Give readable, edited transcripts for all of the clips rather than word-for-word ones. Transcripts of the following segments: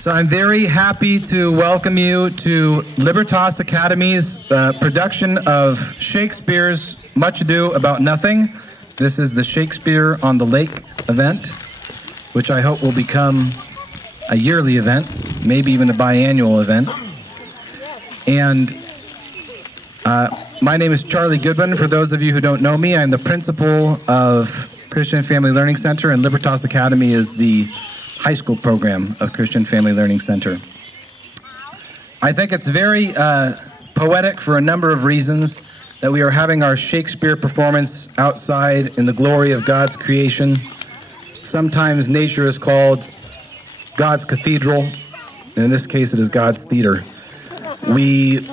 So I'm very happy to welcome you to Libertas Academy's production of Shakespeare's Much Ado About Nothing. This is the Shakespeare on the Lake event, which I hope will become a yearly event, maybe even a biannual event. And my name is Charlie Goodwin. For those of you who don't know me, I'm the principal of Christian Family Learning Center, and Libertas Academy is the high school program of Christian Family Learning Center. I think it's very poetic for a number of reasons that we are having our Shakespeare performance outside in the glory of God's creation. Sometimes nature is called God's cathedral, and in this case it is God's theater. We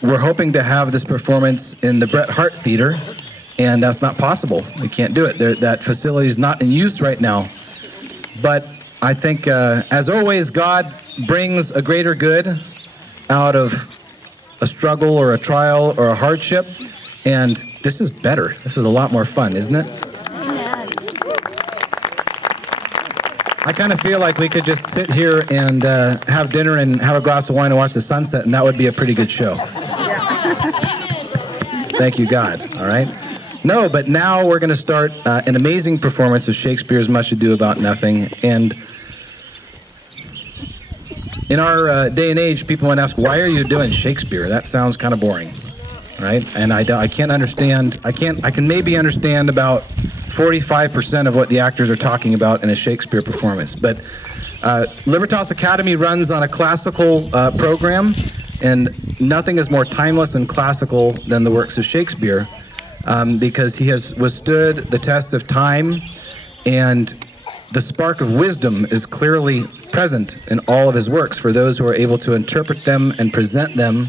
were hoping to have this performance in the Bret Hart Theater, and that's not possible. We can't do it. That facility is not in use right now. But I think, as always, God brings a greater good out of a struggle or a trial or a hardship, and this is better. This is a lot more fun, isn't it? I kind of feel like we could just sit here and have dinner and have a glass of wine and watch the sunset, and that would be a pretty good show. Thank you, God. All right? No, but now we're going to start an amazing performance of Shakespeare's Much Ado About Nothing, and in our day and age, people might ask, why are you doing Shakespeare? That sounds kind of boring, right? And I can't understand, I can maybe understand about 45% of what the actors are talking about in a Shakespeare performance. But Libertas Academy runs on a classical program, and nothing is more timeless and classical than the works of Shakespeare, because he has withstood the test of time, and the spark of wisdom is clearly present in all of his works for those who are able to interpret them and present them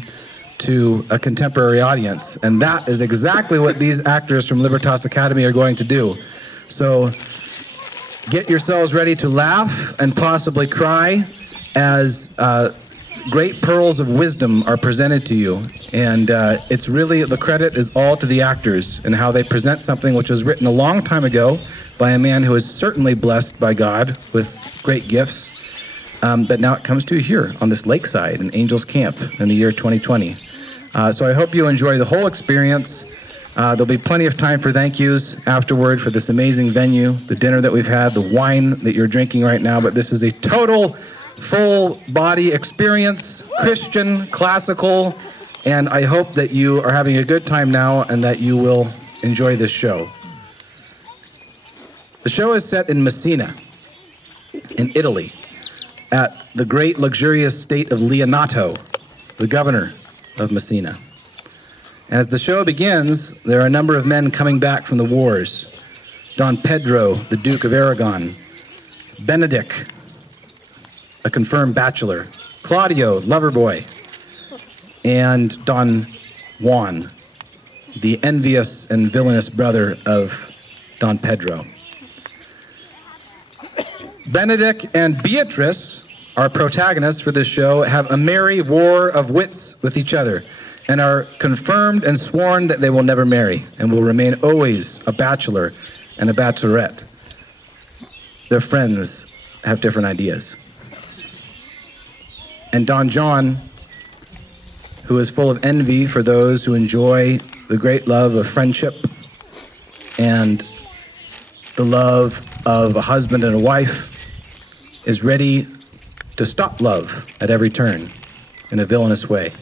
to a contemporary audience. And that is exactly what these actors from Libertas Academy are going to do. So get yourselves ready to laugh and possibly cry as great pearls of wisdom are presented to you. And it's really, the credit is all to the actors and how they present something which was written a long time ago by a man who is certainly blessed by God with great gifts. But now it comes to you here on this lakeside in Angels Camp in the year 2020. So I hope you enjoy the whole experience. There'll be plenty of time for thank yous afterward for this amazing venue, the dinner that we've had, the wine that you're drinking right now. But this is a total, full body experience, Christian, classical, and I hope that you are having a good time now and that you will enjoy this show. The show is set in Messina, in Italy, at the great luxurious state of Leonato, the governor of Messina. And as the show begins, there are a number of men coming back from the wars. Don Pedro, the Duke of Aragon, Benedict, a confirmed bachelor, Claudio, lover boy, and Don Juan, the envious and villainous brother of Don Pedro. Benedict and Beatrice, our protagonists for this show, have a merry war of wits with each other and are confirmed and sworn that they will never marry and will remain always a bachelor and a bachelorette. Their friends have different ideas. And Don John, who is full of envy for those who enjoy the great love of friendship and the love of a husband and a wife, is ready to stop love at every turn in a villainous way.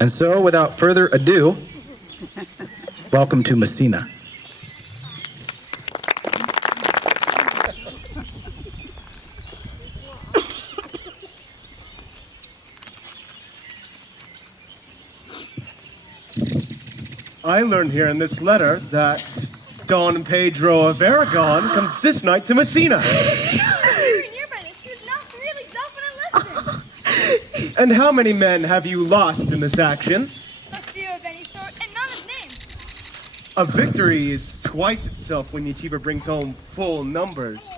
And so, without further ado, welcome to Messina. I learned here in this letter that Don Pedro of Aragon comes this night to Messina. And how many men have you lost in this action? A few of any sort, and none is named. A victory is twice itself when the achiever brings home full numbers.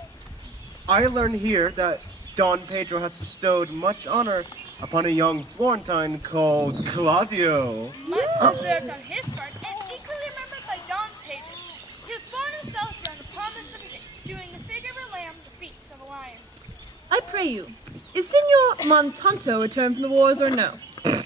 I learn here that Don Pedro hath bestowed much honor upon a young Florentine called Claudio. Much deserved on his part, and equally remembered by Don Pedro. pray you, is Signor Montanto returned from the wars or no? I learned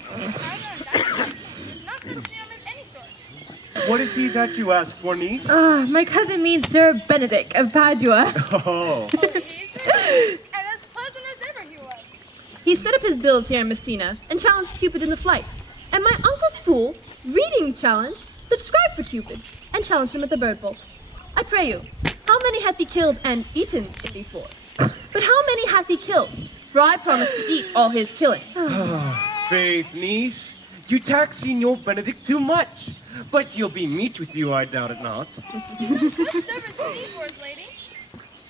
that does not conceal of any sort. What is he that you ask for, niece? My cousin means Sir Benedict of Padua. Oh. Oh, he's and as pleasant as ever he was. He set up his bills here in Messina and challenged Cupid in the flight. And my uncle's fool, reading challenge, subscribed for Cupid and challenged him at the bird bolt. I pray you, how many hath he killed and eaten in the force? But how many hath he killed? For I promise to eat all his killing. Faith, niece, you tax Signor Benedict too much. But he'll be meat with you, I doubt it not. Good servant to these words, lady.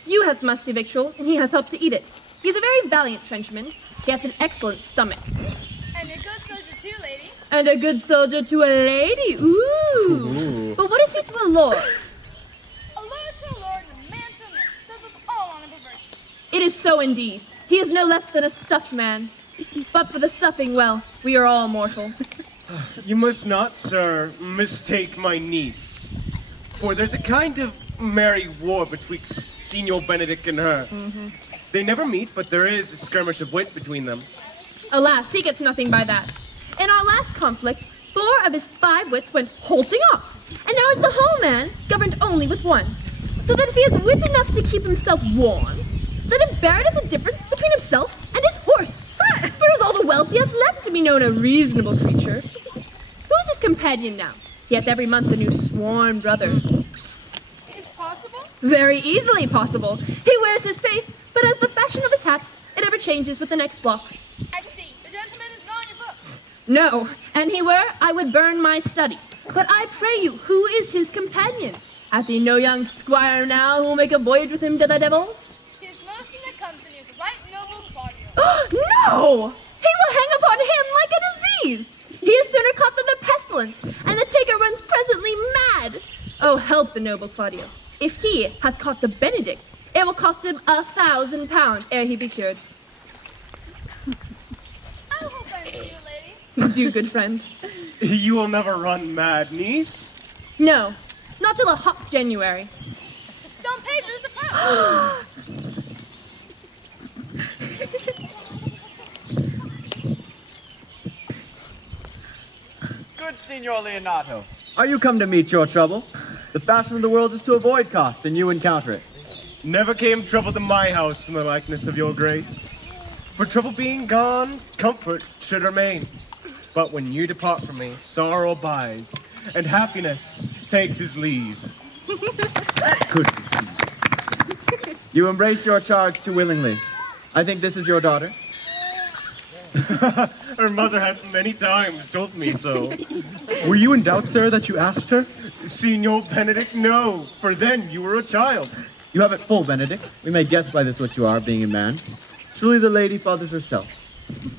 You hath musty victual, and he hath helped to eat it. He is a very valiant trenchman. He hath an excellent stomach. And a good soldier too, lady. And a good soldier to a lady. Ooh. But what is he to a lord? A lord to a lord and a man to a man. Says us all on a virtue. It is so indeed. He is no less than a stuffed man. But for the stuffing, well, we are all mortal. You must not, sir, mistake my niece. For there's a kind of merry war betwixt Signor Benedict and her. They never meet, but there is a skirmish of wit between them. Alas, he gets nothing by that. In our last conflict, 4 of his 5 wits went holting off. And now is the whole man governed only with 1. So that if he has wit enough to keep himself warm, let him bear it as a difference between himself and his horse. For as all the wealth he hath left to be known a reasonable creature. Who is his companion now? He hath every month a new sworn brother. Is possible? Very easily possible. He wears his faith, but as the fashion of his hat, it ever changes with the next block. I see. The gentleman is not in your book. No, and he were, I would burn my study. But I pray you, who is his companion? Hath he no young squire now who will make a voyage with him to the devil? He is most in the company of the right noble Claudio. No! He will hang upon him like a disease. He is sooner caught than the pestilence, and the taker runs presently mad. Oh, help the noble Claudio. If he hath caught the Benedict, it will cost him £1,000 ere he be cured. I hope I see you, lady. Do, good friend. You will never run mad, niece. No, not till a hot January. Don Pedro is a power. Good Signor Leonato, are you come to meet your trouble? The fashion of the world is to avoid cost, and you encounter it. Never came trouble to my house in the likeness of your grace. For trouble being gone, comfort should remain. But when you depart from me, sorrow abides, and happiness takes his leave. Good to see you. You embraced your charge too willingly. I think this is your daughter. Her mother hath many times told me so. Were you in doubt, sir, that you asked her? Signor Benedict, no, for then you were a child. You have it full, Benedict. We may guess by this what you are, being a man. Truly the lady fathers herself.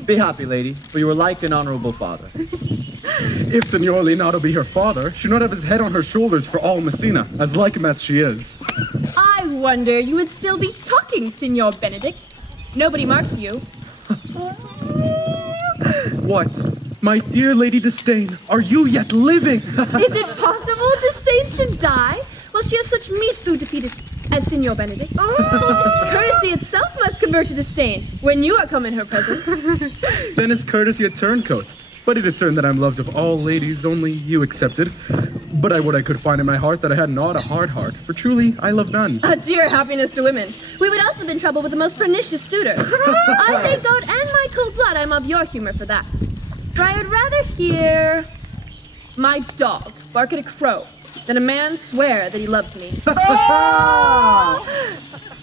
Be happy, lady, for you are like an honorable father. If Signor Leonato be her father, she should not have his head on her shoulders for all Messina, as like him as she is. I wonder you would still be talking, Signor Benedict. Nobody marks you. What? My dear Lady Disdain, are you yet living? Is it possible Disdain should die? Well, she has such meat food to feed as Signor Benedict. Courtesy itself must convert to disdain when you are come in her presence. Then is courtesy a turncoat. But it is certain that I'm loved of all ladies, only you excepted. But I would I could find in my heart that I had not a hard heart, for truly I love none. A dear happiness to women. We would also be in trouble with the most pernicious suitor. I thank God and my cold blood I'm of your humor for that. For I would rather hear my dog bark at a crow than a man swear that he loves me.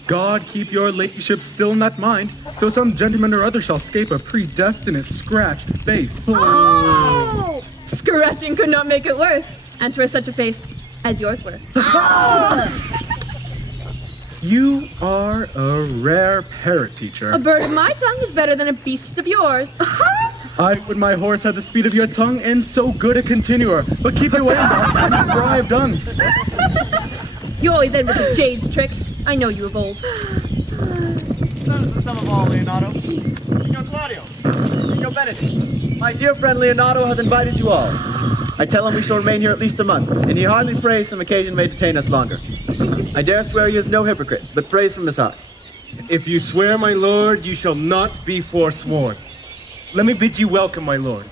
God keep your ladyship still in that mind, so some gentleman or other shall escape a predestinate scratched face. Oh! Scratching could not make it worse, and 'twere such a face as yours were. You are a rare parrot, teacher. A bird of my tongue is better than a beast of yours. I would my horse have the speed of your tongue and so good a continuer. But keep it away, boss, for I have done. You always end with a jade's trick. I know you of old. That is the sum of all, Leonato. Signor Claudio, Signor Benedict, my dear friend Leonato hath invited you all. I tell him we shall remain here at least a month, and he hardly prays some occasion may detain us longer. I dare swear he is no hypocrite, but prays from his heart. If you swear, my lord, you shall not be forsworn. Let me bid you welcome, my lord.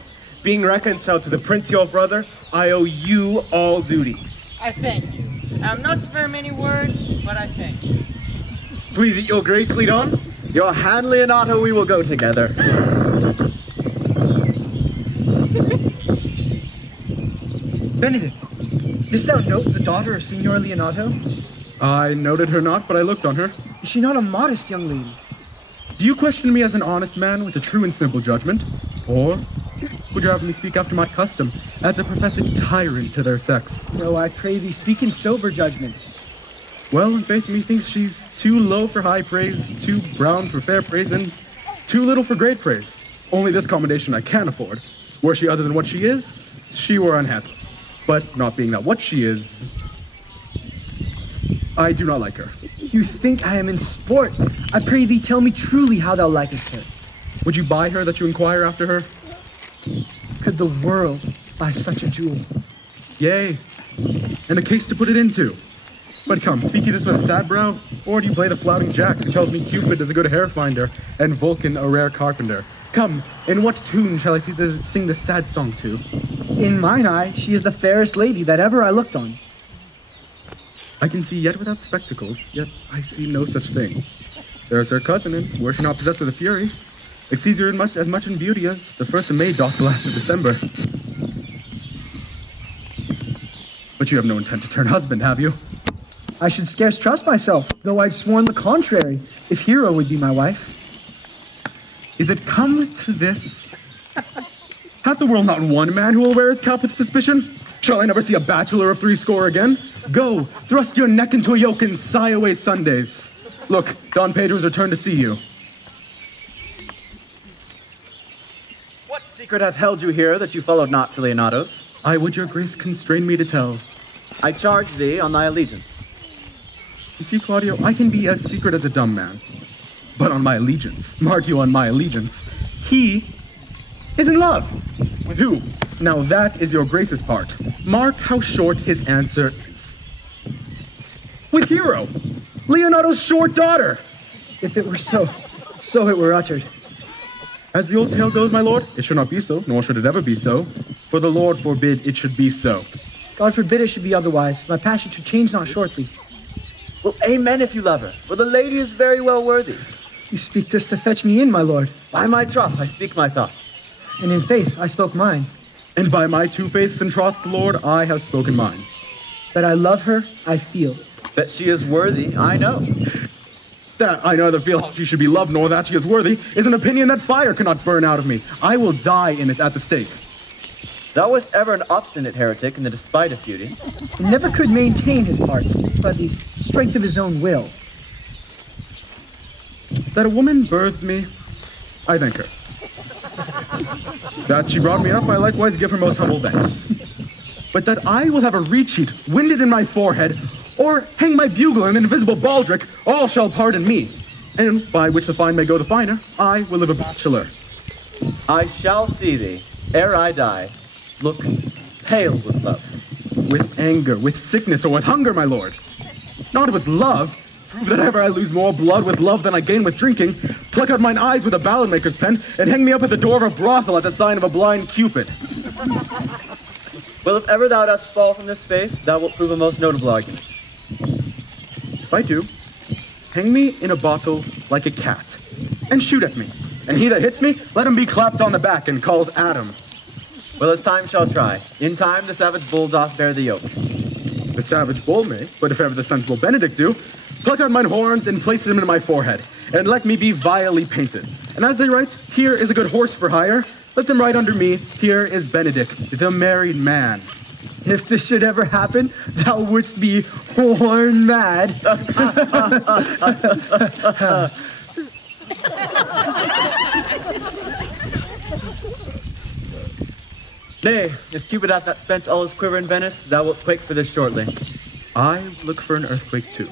Being reconciled to the prince your brother, I owe you all duty. I thank you. Not very many words, but I thank you. Please at your grace, lead on. Your hand, Leonato, we will go together. Benedict, didst thou note the daughter of Signor Leonato? I noted her not, but I looked on her. Is she not a modest young lady? Do you question me as an honest man with a true and simple judgment? Or would you have me speak after my custom, as a professed tyrant to their sex? No, I pray thee, speak in sober judgment. Well, in faith, methinks she's too low for high praise, too brown for fair praise, and too little for great praise. Only this commendation I can afford. Were she other than what she is, she were unhandsome. But not being that what she is, I do not like her. You think I am in sport. I pray thee, tell me truly how thou likest her. Would you buy her that you inquire after her? Could the world buy such a jewel? Yea, and a case to put it into. But come, speak ye this with a sad brow, or do you play the flouting jack who tells me Cupid is a good hair finder, and Vulcan a rare carpenter? Come, in what tune shall I sing this sad song to? In mine eye, she is the fairest lady that ever I looked on. I can see yet without spectacles, yet I see no such thing. There is her cousin, and were she not possessed with a fury, exceeds her as much in beauty as the 1st of May doth the last of December. But you have no intent to turn husband, have you? I should scarce trust myself, though I'd sworn the contrary, if Hero would be my wife. Is it come to this? Hath the world not one man who will wear his cap with suspicion? Shall I never see a bachelor of 80 again? Go, thrust your neck into a yoke and sigh away Sundays. Look, Don Pedro's returned to see you. What secret hath held you here that you followed not to Leonato's? I would your grace constrain me to tell. I charge thee on thy allegiance. You see, Claudio, I can be as secret as a dumb man. But on my allegiance, mark you on my allegiance, he is in love. With who? Now that is your grace's part. Mark how short his answer is. With Hero, Leonato's short daughter. If it were so, so it were uttered. As the old tale goes, my lord, it should not be so, nor should it ever be so. For the Lord forbid it should be so. God forbid it should be otherwise. My passion should change not shortly. Well, amen if you love her, for the lady is very well worthy. You speak just to fetch me in, my lord. By my troth, I speak my thought. And in faith, I spoke mine. And by my two faiths and troths, Lord, I have spoken mine. That I love her, I feel. That she is worthy, I know. That I neither feel how she should be loved nor that she is worthy is an opinion that fire cannot burn out of me. I will die in it at the stake. Thou wast ever an obstinate heretic in the despite of beauty. He never could maintain his parts by the strength of his own will. That a woman birthed me, I thank her. That she brought me up, I likewise give her most humble thanks. But that I will have a recheat winded in my forehead, or hang my bugle in an invisible baldric, all shall pardon me. And by which the fine may go the finer, I will live a bachelor. I shall see thee, ere I die, look pale with love. With anger, with sickness, or with hunger, my lord. Not with love. Prove that ever I lose more blood with love than I gain with drinking. Pluck out mine eyes with a ballad maker's pen, and hang me up at the door of a brothel at the sign of a blind Cupid. Well, if ever thou dost fall from this faith, thou wilt prove a most notable argument. If I do, hang me in a bottle like a cat, and shoot at me. And he that hits me, let him be clapped on the back and called Adam. Well, as time shall try. In time the savage bull doth bear the yoke. The savage bull may, but if ever the sensible Benedict do, pluck out mine horns and place them in my forehead, and let me be vilely painted. And as they write, here is a good horse for hire, let them write under me, here is Benedict, the married man. If this should ever happen, thou wouldst be horn mad. Nay, if Cupid hath not spent all his quiver in Venice, thou wilt quake for this shortly. I look for an earthquake too.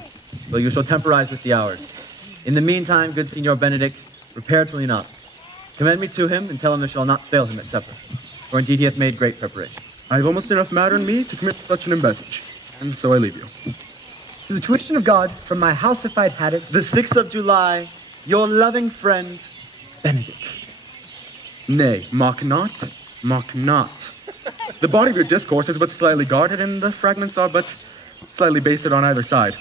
Well, you shall temporize with the hours. In the meantime, good Signor Benedict, repair to Leonatus. Commend me to him, and tell him I shall not fail him at supper. For indeed he hath made great preparation. I have almost enough matter in me to commit such an embezzage, and so I leave you. To the tuition of God, from my house if I'd had it, The 6th of July, your loving friend, Benedict. Nay, mock not, mock not. The body of your discourse is but slightly guarded, and the fragments are but slightly basted on either side.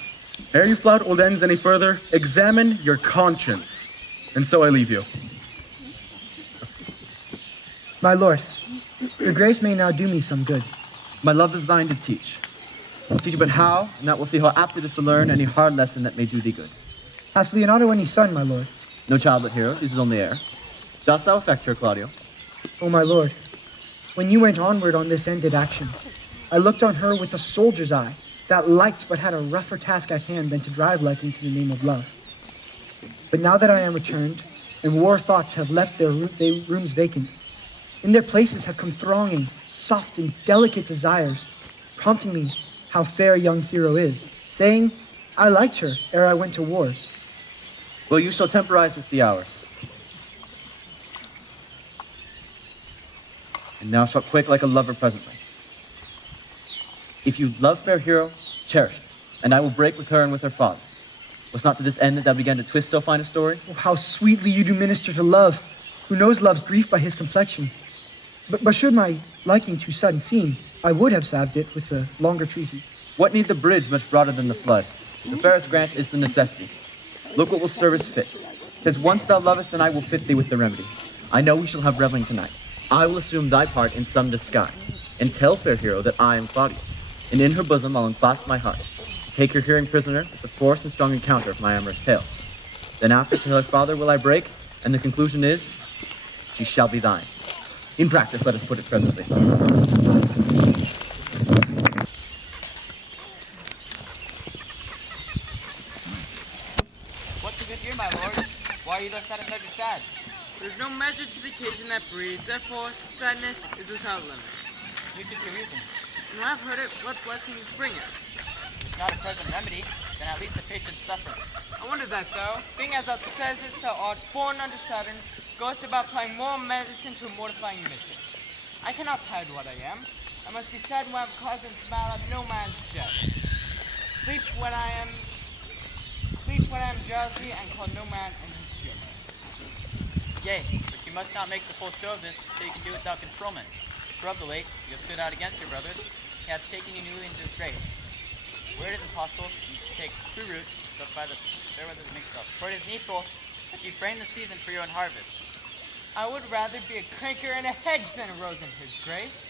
Ere you flout old ends any further, examine your conscience. And so I leave you. my lord, your grace may now do me some good. My love is thine to teach. Teach you but how, and that will see how apt it is to learn any hard lesson that may do thee good. Hath Leonardo any son, my lord? No child but hero, is his only heir. Dost thou affect her, Claudio? O my lord, when you went onward on this ended action, I looked on her with a soldier's eye that liked but had a rougher task at hand than to drive liking to the name of love. But now that I am returned, and war thoughts have left their rooms vacant, in their places have come thronging soft and delicate desires, prompting me how fair young hero is, saying, I liked her ere I went to wars. Well, you shall temporize with the hours. And thou shalt quake like a lover presently. If you love fair hero, cherish it, and I will break with her and with her father. Was not to this end that thou began to twist so fine a story? Oh, how sweetly you do minister to love, who knows love's grief by his complexion. But should my liking too sudden seem, I would have salved it with a longer treaty. What need the bridge much broader than the flood? The fairest grant is the necessity. Look what will service fit. 'Tis once thou lovest, and I will fit thee with the remedy. I know we shall have reveling tonight. I will assume thy part in some disguise, and tell fair hero that I am Claudio, and in her bosom I'll unclasp my heart. Take her hearing prisoner with the force and strong encounter of my amorous tale. Then after to her father will I break, and the conclusion is, she shall be thine. In practice, let us put it presently. What's the good year, my lord? Why are you thus out of measure sad? There's no measure to the occasion that breeds, therefore sadness is without limit. You took your reason. And when I've heard it, what blessings bring it? If not a present remedy, then at least a patient's sufferance. I wonder that though, being as thou saysest thou art born under Saturn, goest about applying moral medicine to a mortifying mission. I cannot hide what I am. I must be sad when I have cause and smile at no man's jest. Sleep when I am drowsy, and call no man in his humor. Yea, but you must not make the full show of this till you can do without controlment. For of the late, you have stood out against your brother. He hath taken you newly into disgrace. Where it is impossible, you should take true root, but by the fair weather that makes up. For it is needful that you frame the season for your own harvest. I would rather be a cranker in a hedge than a rose in his grace.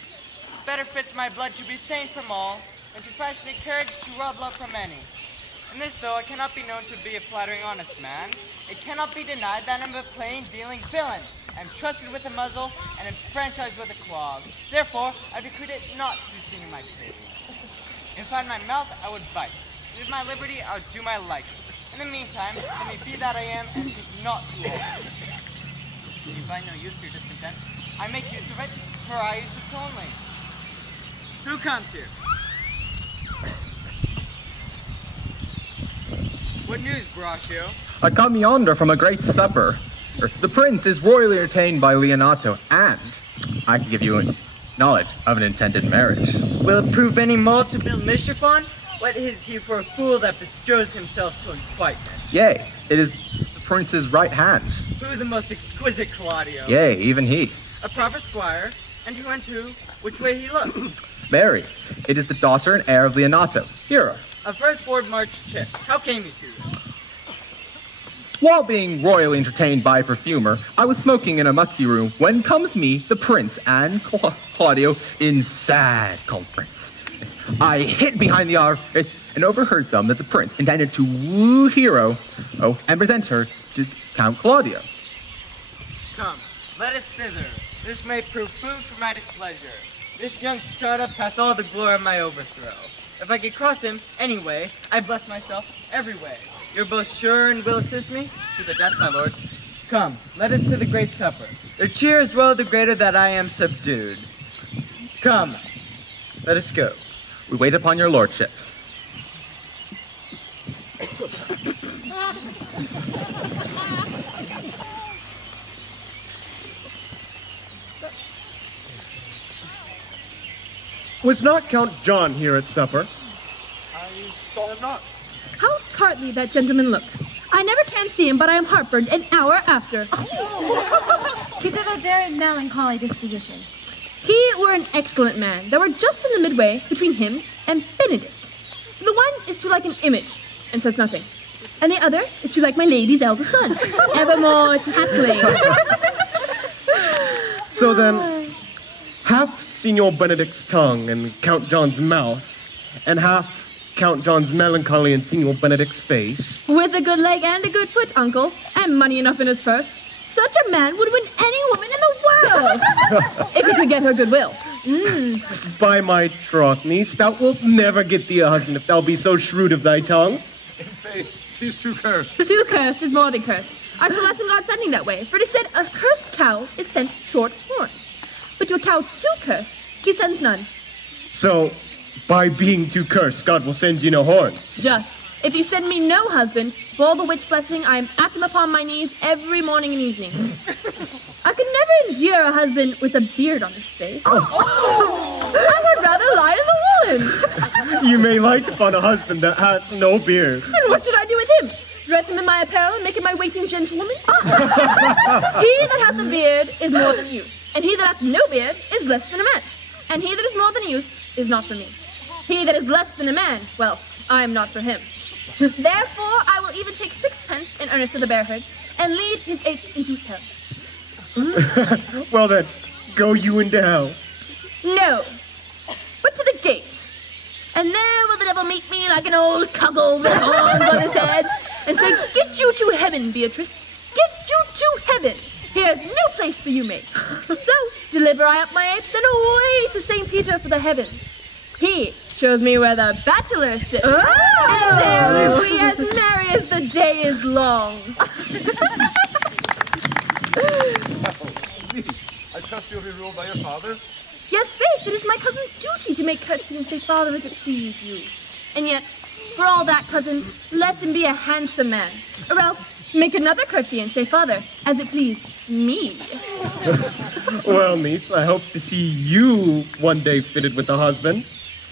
Better fits my blood to be sane from all, and to fashion a carriage to rob love from any. In this, though, I cannot be known to be a flattering honest man. It cannot be denied that I'm a plain dealing villain. I'm trusted with a muzzle, and enfranchised with a clog. Therefore, I decreed it not to be seen in my cradle. If I had my mouth, I would bite. With my liberty, I would do my liking. In the meantime, let me be that I am, and seek not to alter. You find no use for your discontent? I make use of it, for I use it only. Who comes here? What news, Braccio? I come yonder from a great supper. The prince is royally entertained by Leonato, and I can give you knowledge of an intended marriage. Will it prove any more to build mischief on? What is he for a fool that bestows himself to unquietness? Yea, it is the prince's right hand. Who the most exquisite Claudio? Yea, even he. A proper squire, and who, which way he looks. Mary, it is the daughter and heir of Leonato, hero. I've heard Ford March chips. How came you to this? While being royally entertained by a perfumer, I was smoking in a musky room when comes me the prince and Claudio in sad conference. I hid behind the artifice and overheard them that the prince intended to woo Hero, and present her to Count Claudio. Come, let us thither. This may prove food for my displeasure. This young startup hath all the glory of my overthrow. If I could cross him anyway, I bless myself every way. You're both sure and will assist me? To the death, my lord. Come, let us to the great supper. Their cheer is well the greater that I am subdued. Come, let us go. We wait upon your lordship. Was not Count John here at supper? I saw him not. tartly that gentleman looks. I never can see him, but I am heartburned an hour after. He's of a very melancholy disposition. He were an excellent man. They were just in the midway between him and Benedict. The one is true like an image, and says nothing. And the other is true like my lady's eldest son, evermore tattling. So then, half Signor Benedict's tongue and Count John's mouth, and half Count John's melancholy in Signor Benedict's face. With a good leg and a good foot, uncle, and money enough in his purse, such a man would win any woman in the world, if he could get her goodwill. By my troth, niece, thou wilt never get thee a husband if thou be so shrewd of thy tongue. She's too cursed. Too cursed is more than cursed. I shall lessen God's sending that way, for it is said a cursed cow is sent short horns. But to a cow too cursed, he sends none. So, by being too cursed, God will send you no horns. Just, if you send me no husband, for all the which blessing, I am at him upon my knees every morning and evening. I could never endure a husband with a beard on his face. I would rather lie in the woolen. You may light upon a husband that hath no beard. And what should I do with him? Dress him in my apparel and make him my waiting gentlewoman? He that hath a beard is more than you, and he that hath no beard is less than a man. And he that is more than a youth is not for me. He that is less than a man, well, I am not for him. Therefore, I will even take 6 pence in earnest to the bearhood, and lead his apes into hell. Well then, go you into hell. No, but to the gate. And there will the devil meet me like an old cuckold with horns on his head, and say, "Get you to heaven, Beatrice. Get you to heaven. Here's no place for you, mate." So, deliver I up my apes, and away to St. Peter for the heavens. He shows me where the bachelors sit, and there live we as merry as the day is long. I trust you'll be ruled by your father? Yes, faith, it is my cousin's duty to make courtesy and say, "Father, as it please you." And yet, for all that, cousin, let him be a handsome man, or else make another courtesy and say, "Father, as it please me." Well, niece, I hope to see you one day fitted with a husband.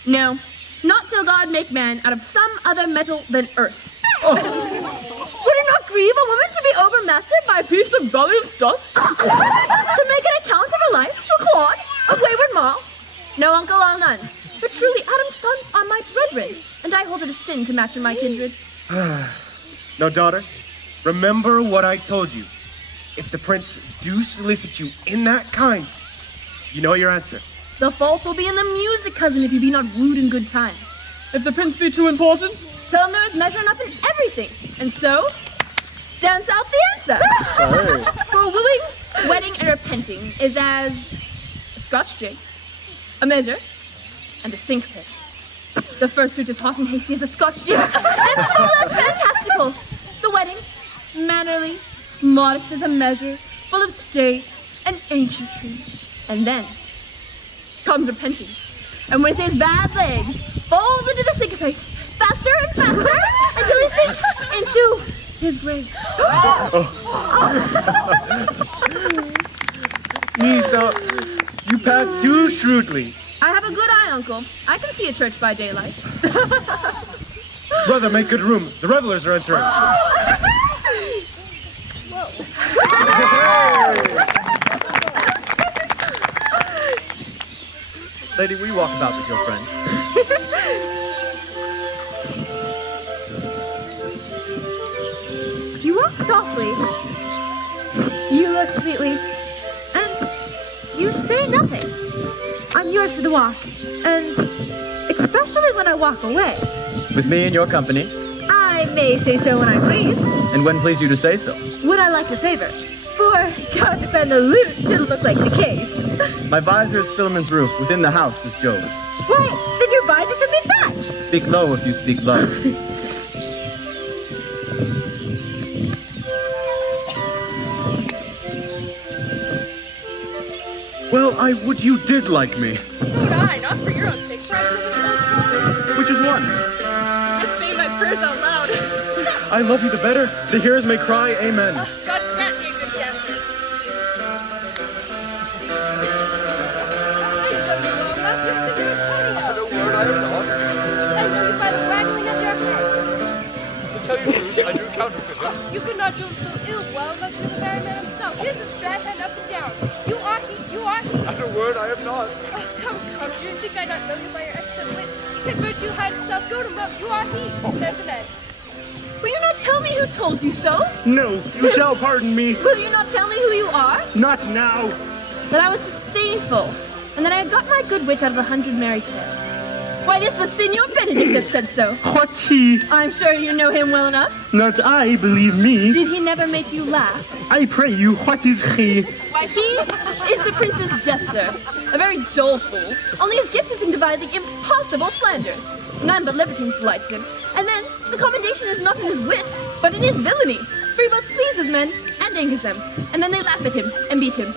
No, not till God make man out of some other metal than earth. Would it not grieve a woman to be overmastered by a piece of valiant dust? To make an account of her life to a clod of wayward maw? No, uncle, I'll none. For truly Adam's sons are my brethren, and I hold it a sin to match in my kindred. Now, daughter, remember what I told you. If the prince do solicit you in that kind, you know your answer. The fault will be in the music, cousin, if you be not wooed in good time. If the prince be too important, tell him there is measure enough in everything. And so, down south the answer. For wooing, wedding, and repenting is as a Scotch jig, a measure, and a sink piss. The first which is hot and hasty as a Scotch jig, and no less fantastical. The wedding, mannerly, modest as a measure, full of state and ancientry. And then comes repentance, and with his bad legs, falls into the syncopes, faster and faster, until he sinks into his grave. Niece, now, you pass too shrewdly. I have a good eye, uncle. I can see a church by daylight. Brother, make good room. The revelers are entering. Lady, we walk about with your friends. You walk softly. You look sweetly. And you say nothing. I'm yours for the walk. And especially when I walk away. With me in your company, I may say so when I please. and when please you to say so. Would I like your favor? For God defend the lute should look like the case. My visor is Philemon's roof, within the house is Jove. Why, then your visor should be thatched. Speak low if you speak low. Well, I would you did like me. So would I, not for your own sake, for I have so many old poems. Which is what? I say my prayers out loud. I love you the better. The hearers may cry, amen. God grant me a good dancer. I know you well enough to sing you a Tony. Not a word I have not. I know you by the waggling of your head. word, I have not. Oh, come. Do you think I not know you by your excellent wit? Can virtue hide itself? Go to Mo. You are he. There's an end. Will you not tell me who told you so? No, you shall pardon me. Will you not tell me who you are? Not now. That I was disdainful, and that I had got my good wit out of 100 merry tales. Why, this was Signor Benedict that said so. What's he? I'm sure you know him well enough. Not I, believe me. Did he never make you laugh? I pray you, what is he? Why, he is the prince's jester. A very dull fool. Only his gift is in devising impossible slanders. None but libertines delight him. And then, the commendation is not in his wit, but in his villainy. For he both pleases men and angers them. And then they laugh at him and beat him.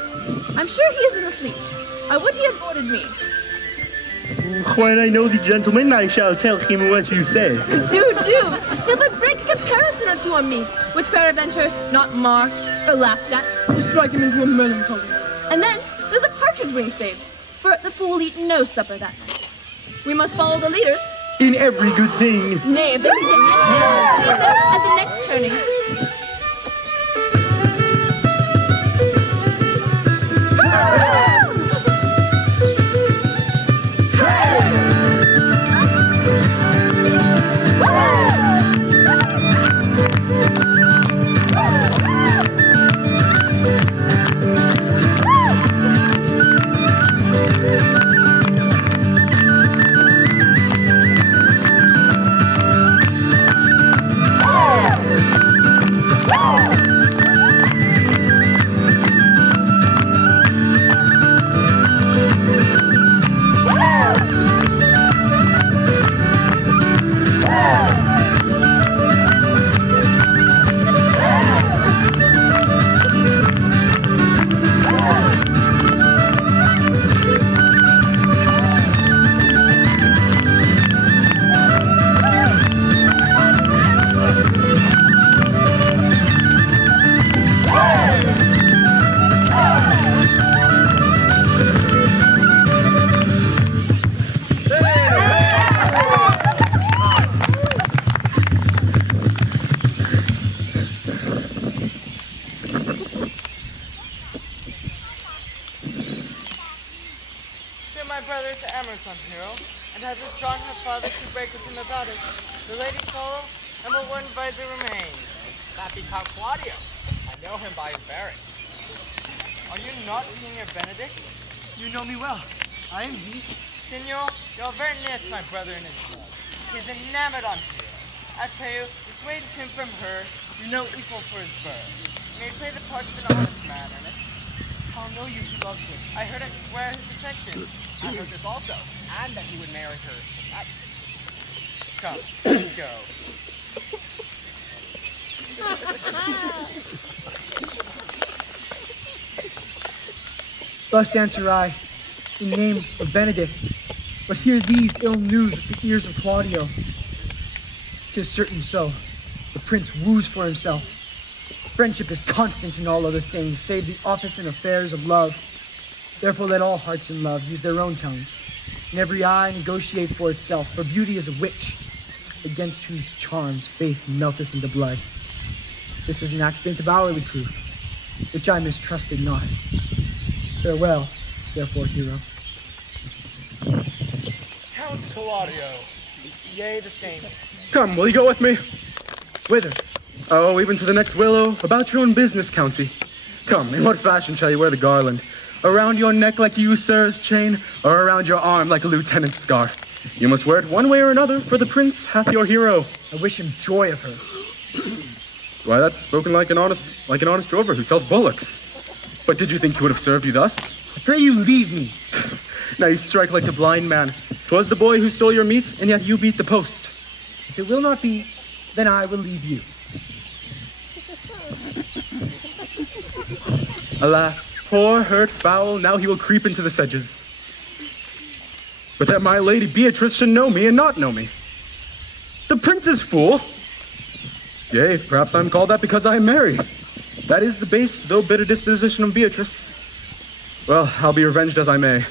I'm sure he is in the fleet. I would he had boarded me. When I know the gentleman, I shall tell him what you say. Do. He'll but break a comparison or two on me, which peradventure not marked or laughed at, to strike him into a melancholy. And then there's a partridge wing saved, for the fool eat no supper that night. We must follow the leaders. In every good thing. Nay, if they can get in there, at the next turning. My brother to Emerson, hero, and has withdrawn her father to break with him about it. The lady solo, and but one advisor remains. That be Count Claudio. I know him by his bearing. Are you not Signor Benedict? You know me well. I am he. Signor, you are very near to my brother in his love. He is enamored on hero. I pray you, dissuade him from her, you know equal for his birth. You may play the parts of an honest man in it. How know you he loves you? I heard him swear his affection. I heard this also, and that he would marry her tonight. Come, let's go. Thus answer I, in name of Benedict. But hear these ill news with the ears of Claudio. 'Tis certain so. The prince woos for himself. Friendship is constant in all other things, save the office and affairs of love. Therefore let all hearts in love use their own tongues, and every eye negotiate for itself, for beauty is a witch, against whose charms faith melteth into blood. This is an accident of hourly proof, which I mistrusted not. Farewell, therefore, hero. Count Claudio. Yea, the same. Come, will you go with me? Whither? Oh, even to the next willow, about your own business, County. Come, in what fashion shall you wear the garland? Around your neck like a usurer's chain, or around your arm like a lieutenant's scarf? You must wear it one way or another, for the prince hath your hero. I wish him joy of her. Why, that's spoken like an honest drover who sells bullocks. But did you think he would have served you thus? I pray you leave me. Now you strike like a blind man. 'Twas the boy who stole your meat, and yet you beat the post. If it will not be, then I will leave you. Alas, poor hurt fowl, now he will creep into the sedges. But that my lady Beatrice should know me and not know me. The prince's fool! Yea, perhaps I'm called that because I am merry. That is the base, though bitter disposition of Beatrice. Well, I'll be revenged as I may.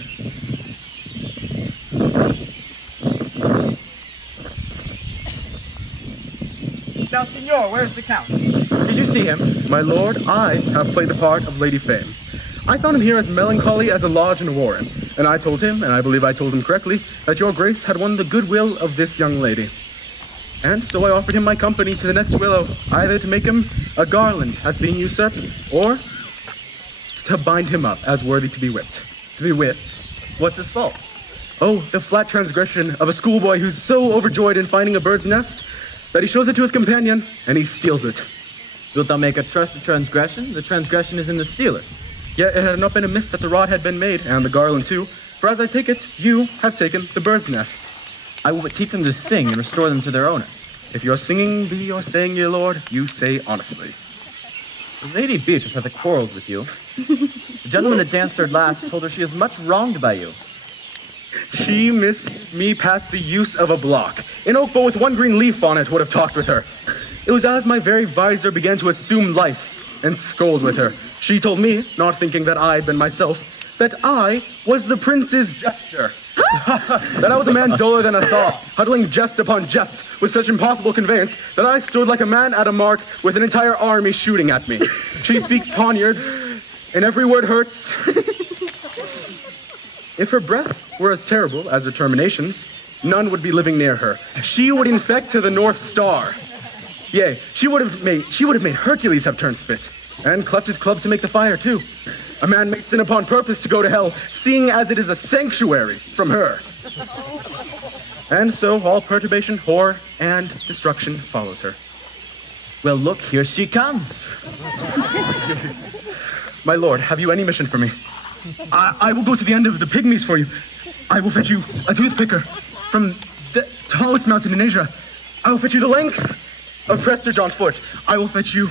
Now, Signor, where's the Count? Did you see him? My lord, I have played the part of Lady Fame. I found him here as melancholy as a lodge in a warren, and I told him, and I believe I told him correctly, that your grace had won the goodwill of this young lady. And so I offered him my company to the next willow, either to make him a garland as being usurped, or to bind him up as worthy to be whipped. To be whipped? What's his fault? Oh, the flat transgression of a schoolboy who's so overjoyed in finding a bird's nest that he shows it to his companion, and he steals it. Wilt thou make a trusted transgression? The transgression is in the stealer. Yet it had not been amiss that the rod had been made, and the garland too, for as I take it, you have taken the bird's nest. I will but teach them to sing and restore them to their owner. If your singing be your saying, ye lord, you say honestly. Lady Beatrice hath quarreled with you. The gentleman that danced her last told her she is much wronged by you. She misused me past the use of a block. An oak bow with one green leaf on it would have talked with her. It was as my very visor began to assume life and scold with her. She told me, not thinking that I had been myself, that I was the prince's jester. That I was a man duller than a thaw, huddling jest upon jest with such impossible conveyance that I stood like a man at a mark with an entire army shooting at me. She speaks poniards, and every word hurts. If her breath were as terrible as her terminations, none would be living near her. She would infect to the North Star. Yea, she would have made Hercules have turned spit, and cleft his club to make the fire too. A man may sin upon purpose to go to hell, seeing as it is a sanctuary from her. And so all perturbation, horror, and destruction follows her. Well, look, here she comes. My lord, have you any mission for me? I will go to the end of the pygmies for you. I will fetch you a toothpicker from the tallest mountain in Asia. I will fetch you the length of Prester John's foot. I will fetch you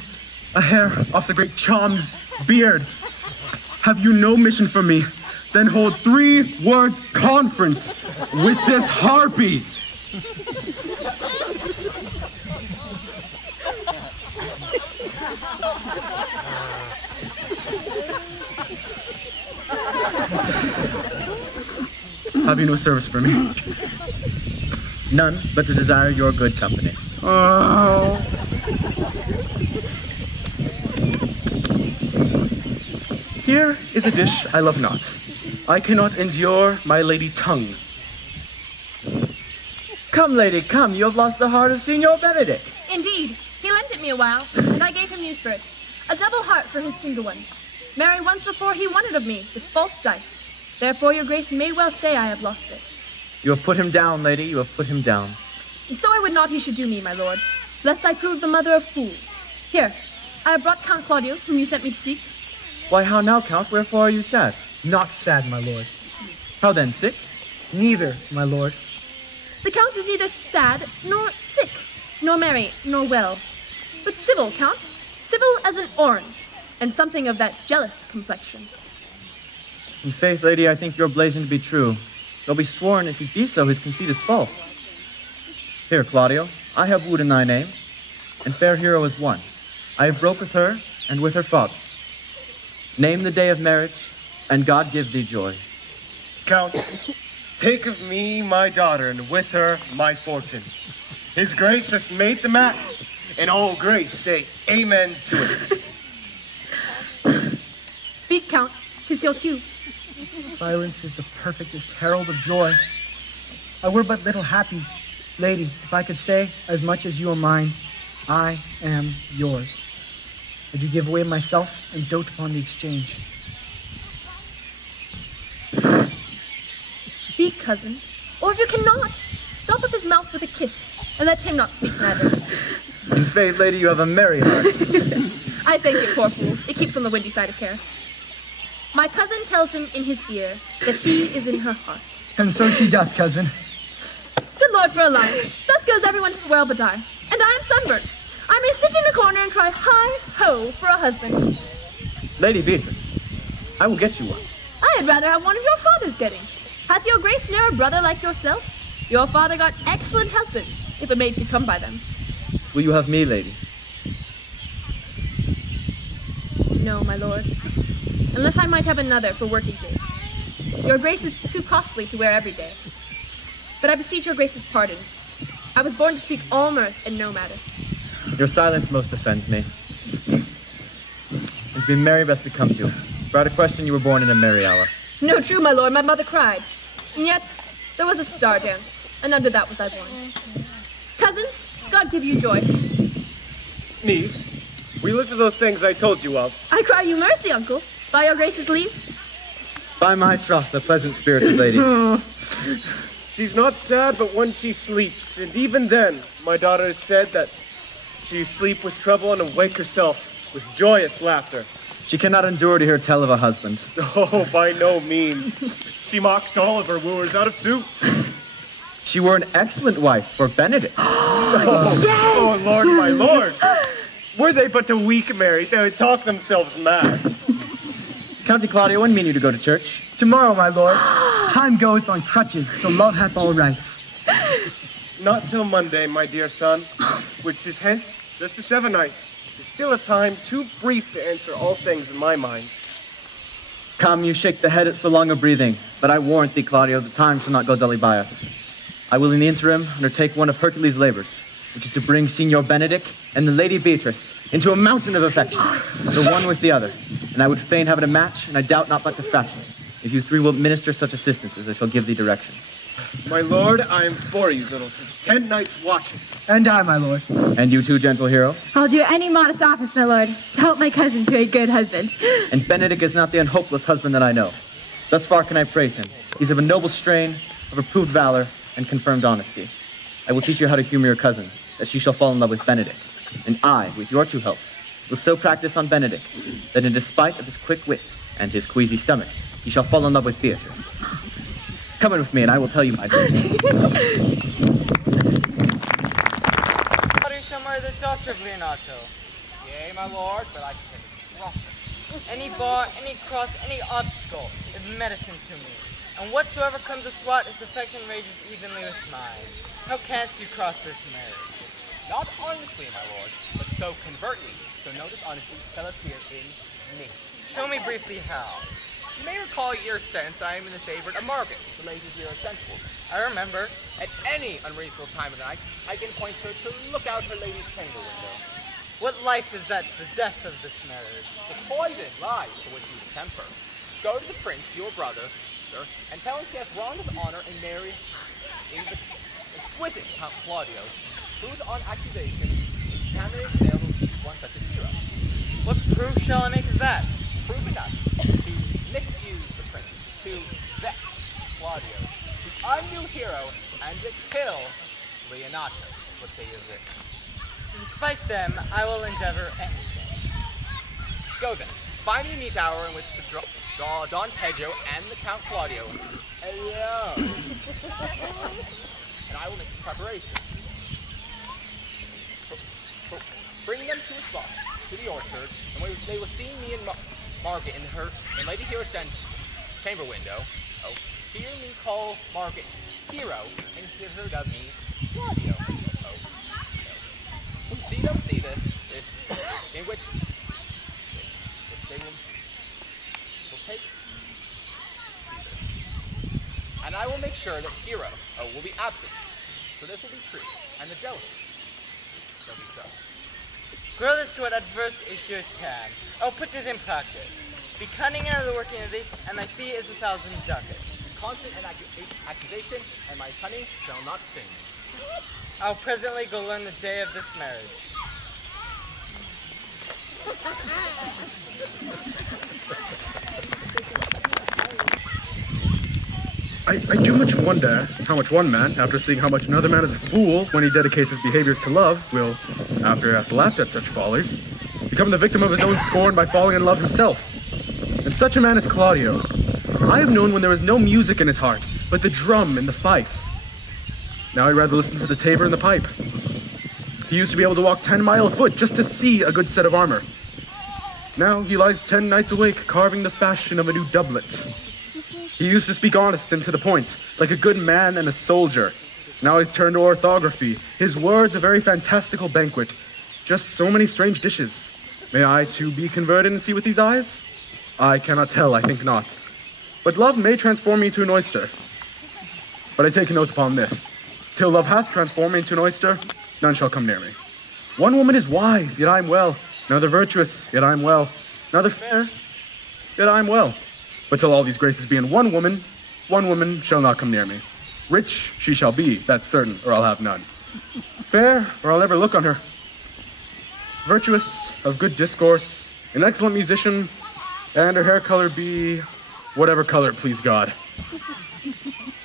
a hair off the great Chom's beard. Have you no mission for me? Then hold 3 words conference with this harpy. Have you no service for me? None but to desire your good company. Oh. Here is a dish I love not. I cannot endure my lady tongue. Come, lady, come. You have lost the heart of Signor Benedict. Indeed, he lent it me a while, and I gave him use for it. A double heart for his single one. Marry, once before he won it of me, with false dice. Therefore your grace may well say I have lost it. You have put him down, lady, you have put him down. And so I would not he should do me, my lord, lest I prove the mother of fools. Here, I have brought Count Claudio, whom you sent me to seek. Why, how now, Count? Wherefore are you sad? Not sad, my lord. How then, sick? Neither, my lord. The Count is neither sad, nor sick, nor merry, nor well, but civil, Count. Civil as an orange, and something of that jealous complexion. In faith, lady, I think your blazon to be true. Though be sworn, if he be so, his conceit is false. Here, Claudio, I have wooed in thy name, and fair hero is one. I have broke with her, and with her father. Name the day of marriage, and God give thee joy. Count, take of me my daughter, and with her my fortunes. His grace has made the match, and all grace say amen to it. Speak, Count, 'tis your cue. Silence is the perfectest herald of joy. I were but little happy, lady, if I could say, as much as you are mine, I am yours. I do give away myself and dote upon the exchange. Speak, cousin, or if you cannot, stop up his mouth with a kiss, and let him not speak neither. In faith, lady, you have a merry heart. I thank it, poor fool. It keeps on the windy side of care. My cousin tells him in his ear that he is in her heart. And so she doth, cousin. Good Lord for alliance. Thus goes everyone to the well but I. And I am sunburnt. I may sit in a corner and cry hi-ho for a husband. Lady Beatrice, I will get you one. I had rather have one of your father's getting. Hath your grace ne'er a brother like yourself? Your father got excellent husbands, if a maid could come by them. Will you have me, lady? No, my lord. Unless I might have another for working days. Your grace is too costly to wear every day. But I beseech your grace's pardon. I was born to speak all mirth and no matter. Your silence most offends me. And to be merry best becomes you. Without a question, you were born in a merry hour. No, true, my lord, my mother cried. And yet, there was a star danced, and under that was I born. Cousins, God give you joy. Niece, we looked at those things I told you of. I cry you mercy, uncle. By your grace's leave. By my troth, a pleasant spirited lady. She's not sad, but when she sleeps. And even then, my daughter has said that she sleep with trouble and awake herself with joyous laughter. She cannot endure to hear tell of a husband. Oh, by no means. She mocks all of her wooers out of suit. She were an excellent wife for Benedict. Oh, Lord, my lord. Were they but to weak marry, they would talk themselves mad. Count Claudio, when mean you to go to church? Tomorrow, my lord. Time goeth on crutches, till love hath all rights. Not till Monday, my dear son, which is hence just a seven-night. It is still a time too brief to answer all things in my mind. Come, you shake the head at so long a breathing, but I warrant thee, Claudio, the time shall not go dully by us. I will in the interim undertake one of Hercules' labors, which is to bring Signor Benedict and the Lady Beatrice into a mountain of affection, the one with the other. And I would fain have it a match, and I doubt not but to fashion it, if you three will minister such assistance as I shall give thee direction. My lord, I am for you, little 10 nights watching. And I, my lord. And you too, gentle hero? I'll do any modest office, my lord, to help my cousin to a good husband. And Benedict is not the unhopeless husband that I know. Thus far can I praise him. He's of a noble strain, of approved valor, and confirmed honesty. I will teach you how to humor your cousin, that she shall fall in love with Benedict. And I, with your two helps, will so practice on Benedict, that in despite of his quick wit and his queasy stomach, he shall fall in love with Beatrice. Come in with me, and I will tell you my dreams. Claudio shall marry the daughter of Leonato. Yea, my lord, but I can cross it. Any bar, any cross, any obstacle is medicine to me. And whatsoever comes athwart his affection rages evenly with mine. How canst you cross this marriage? Not honestly, my lord, but so covertly, so no dishonesty shall appear in me. Show me briefly how. You may recall years since I am in the favorite of Margaret, the lady here at Central. I remember. At any unreasonable time of the night, I can point her to look out her lady's chamber window. What life is that to the death of this marriage? The poison lies to which you temper. Go to the prince, your brother, sir, and tell him he has wronged his honor and marry the exquisite Count Claudio, whose on accusation contaminated sale of one such a hero. What proof shall I make of that? Prove enough to misuse the prince, to vex Claudio, to undo hero, and to kill Leonato. What say you of this? Despite them, I will endeavor anything. Go then. Find me a neat hour in which to draw Don Pedro and the Count Claudio alone. And I will make the preparations. Bring them to a spot, to the orchard, and they will see me and Margaret in Lady Hero's chamber window. Oh, hear me call Margaret Hero, and hear her dub me Claudio. Oh, no. See them see this, in which they will take and I will make sure that Hero will be absent. So this will be true, and the jealousy shall be so. Grow this to what adverse issue it can. I'll put it in practice. Be cunning in the working of this, and thy fee is 1,000 ducats. Constant and accusation, and my cunning shall not sing. I'll presently go learn the day of this marriage. I do much wonder how much one man, after seeing how much another man is a fool when he dedicates his behaviors to love, will, after have laughed at such follies, become the victim of his own scorn by falling in love himself. And such a man is Claudio. I have known when there was no music in his heart, but the drum and the fife. Now he'd rather listen to the tabor and the pipe. He used to be able to walk 10 miles afoot just to see a good set of armor. Now he lies 10 nights awake carving the fashion of a new doublet. He used to speak honest and to the point, like a good man and a soldier. Now he's turned to orthography. His words a very fantastical banquet. Just so many strange dishes. May I too be converted and see with these eyes? I cannot tell, I think not. But love may transform me into an oyster. But I take an oath upon this. Till love hath transformed me into an oyster, none shall come near me. One woman is wise, yet I am well. Another virtuous, yet I am well. Another fair, yet I am well. But till all these graces be in one woman shall not come near me. Rich she shall be, that's certain, or I'll have none. Fair, or I'll never look on her. Virtuous, of good discourse, an excellent musician, and her hair color be whatever color it please God.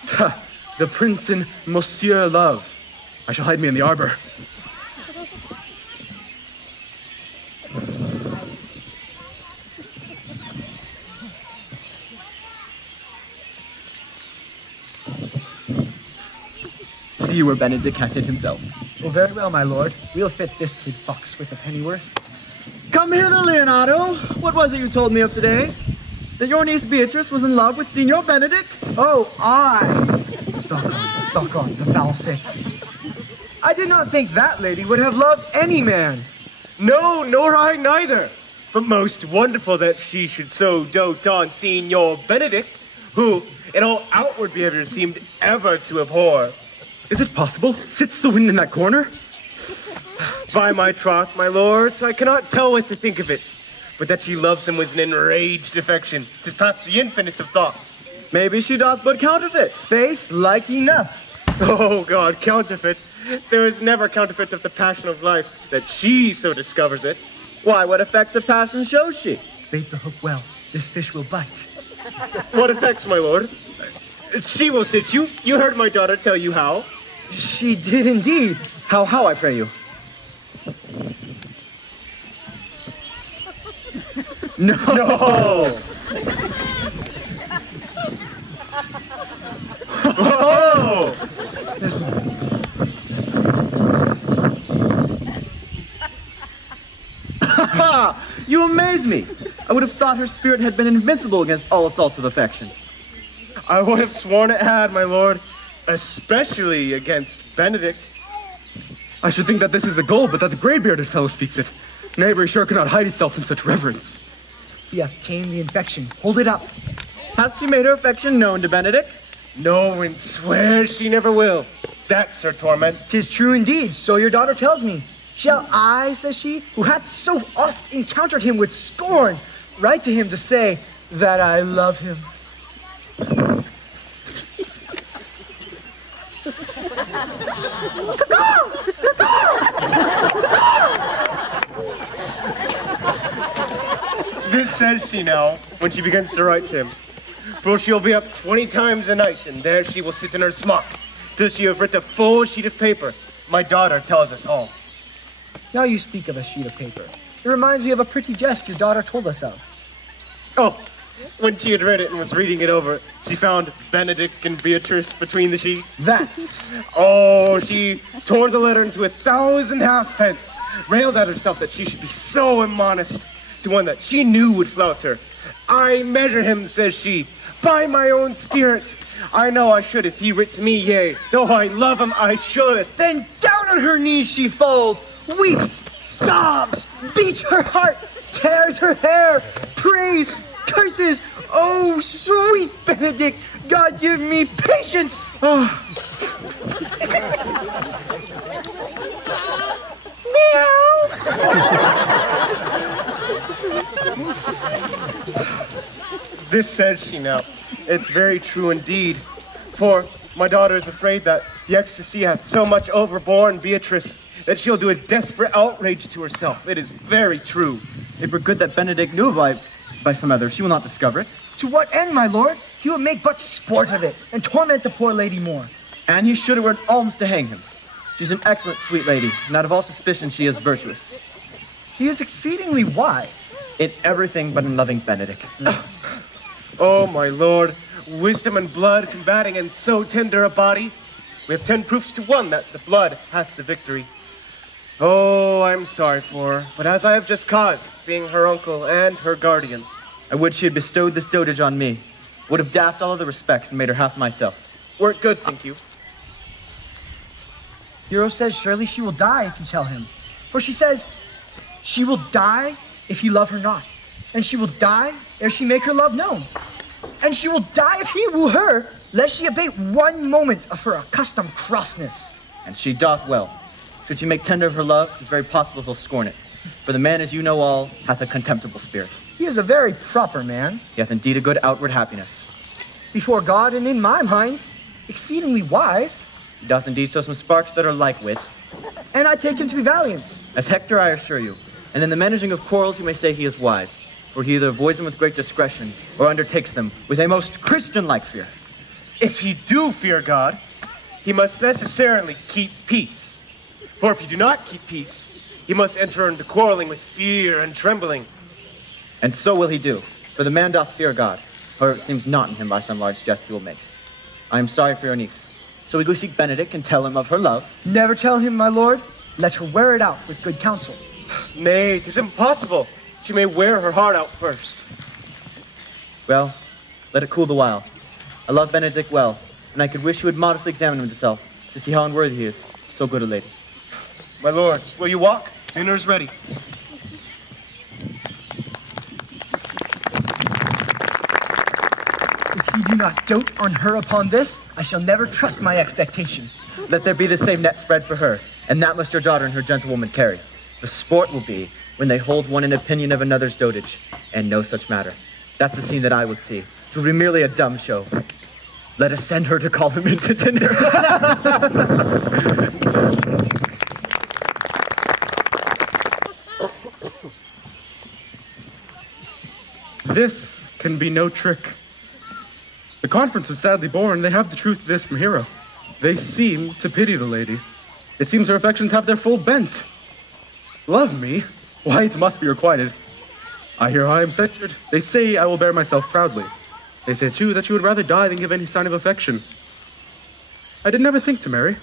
Ha, the prince and Monsieur Love. I shall hide me in the arbor. See where Benedict hath hid himself. Oh, very well, my lord. We'll fit this kid fox with a pennyworth. Come hither, Leonardo. What was it you told me of today? That your niece Beatrice was in love with Signor Benedict? Oh, Stock on, the foul sits. I did not think that lady would have loved any man. No, nor I neither. But most wonderful that she should so dote on Signor Benedict, who, in all outward behavior, seemed ever to abhor. Is it possible? Sits the wind in that corner? By my troth, my lords, I cannot tell what to think of it, but that she loves him with an enraged affection, 'tis past the infinite of thought. Maybe she doth but counterfeit. Faith like enough. Oh God, counterfeit. There is never counterfeit of the passion of life, that she so discovers it. Why, what effects of passion shows she? Bait the hook well. This fish will bite. What effects, my lord? She will sit you. You heard my daughter tell you how. She did indeed. How, I pray you? No! Oh! You amaze me! I would have thought her spirit had been invincible against all assaults of affection. I would have sworn it had, my lord, especially against Benedict. I should think that this is a goal, but that the gray-bearded fellow speaks it. Knavery sure cannot hide itself in such reverence. We have tamed the infection. Hold it up. Hath she made her affection known to Benedict? No, and swears she never will. That's her torment. 'Tis true indeed, so your daughter tells me. Shall I, says she, who hath so oft encountered him with scorn, write to him to say that I love him? This says she now, when she begins to write to him. For she'll be up 20 times a night, and there she will sit in her smock, till she have writ a full sheet of paper. My daughter tells us all. Now you speak of a sheet of paper. It reminds me of a pretty jest your daughter told us of. Oh, when she had read it and was reading it over, she found Benedict and Beatrice between the sheets. That. Oh, she tore the letter into 1,000 halfpence, railed at herself that she should be so immodest to one that she knew would flout her. I measure him, says she, by my own spirit. I know I should if he writ to me, yea, though I love him, I should. Then down on her knees she falls, weeps, sobs, beats her heart, tears her hair, prays, curses. Oh, sweet Benedict, God give me patience. This says she now. It's very true indeed. For my daughter is afraid that the ecstasy hath so much overborne Beatrice that she'll do a desperate outrage to herself. It is very true. It were good that Benedict knew by some other. She will not discover it. To what end, my lord? He would make but sport of it, and torment the poor lady more. And he should have were alms to hang him. She's an excellent sweet lady, and out of all suspicion she is virtuous. He is exceedingly wise. In everything but in loving Benedict. Oh, my lord, wisdom and blood combating in so tender a body. We have 10 proofs to 1 that the blood hath the victory. Oh, I'm sorry for her, but as I have just cause, being her uncle and her guardian. I would she had bestowed this dotage on me. Would have daffed all other respects and made her half myself. Were it good, think you? Hero says surely she will die if you tell him. For she says, she will die if you love her not. And she will die ere she make her love known. And she will die if he woo her, lest she abate one moment of her accustomed crossness. And she doth well. Should she make tender of her love, it's very possible he'll scorn it. For the man, as you know all, hath a contemptible spirit. He is a very proper man. He hath indeed a good outward happiness. Before God and in my mind, exceedingly wise. He doth indeed show some sparks that are like wit. And I take him to be valiant. As Hector, I assure you, and in the managing of quarrels you may say he is wise, for he either avoids them with great discretion, or undertakes them with a most Christian-like fear. If he do fear God, he must necessarily keep peace. For if you do not keep peace, he must enter into quarreling with fear and trembling. And so will he do, for the man doth fear God, however it seems not in him by some large jests he will make. I am sorry for your niece. So we go seek Benedict and tell him of her love. Never tell him, my lord. Let her wear it out with good counsel. Nay, 'tis impossible. She may wear her heart out first. Well, let it cool the while. I love Benedict well, and I could wish he would modestly examine himself to see how unworthy he is, so good a lady. My lord, will you walk? Dinner is ready. If he do not dote on her upon this, I shall never trust my expectation. Let there be the same net spread for her, and that must your daughter and her gentlewoman carry. The sport will be when they hold one in opinion of another's dotage, and no such matter. That's the scene that I would see. It would be merely a dumb show. Let us send her to call him into dinner. This can be no trick. The conference was sadly born. They have the truth of this from Hero. They seem to pity the lady. It seems her affections have their full bent. Love me? Why, it must be requited. I hear how I am censured. They say I will bear myself proudly. They say, too, that you would rather die than give any sign of affection. I did never think to marry.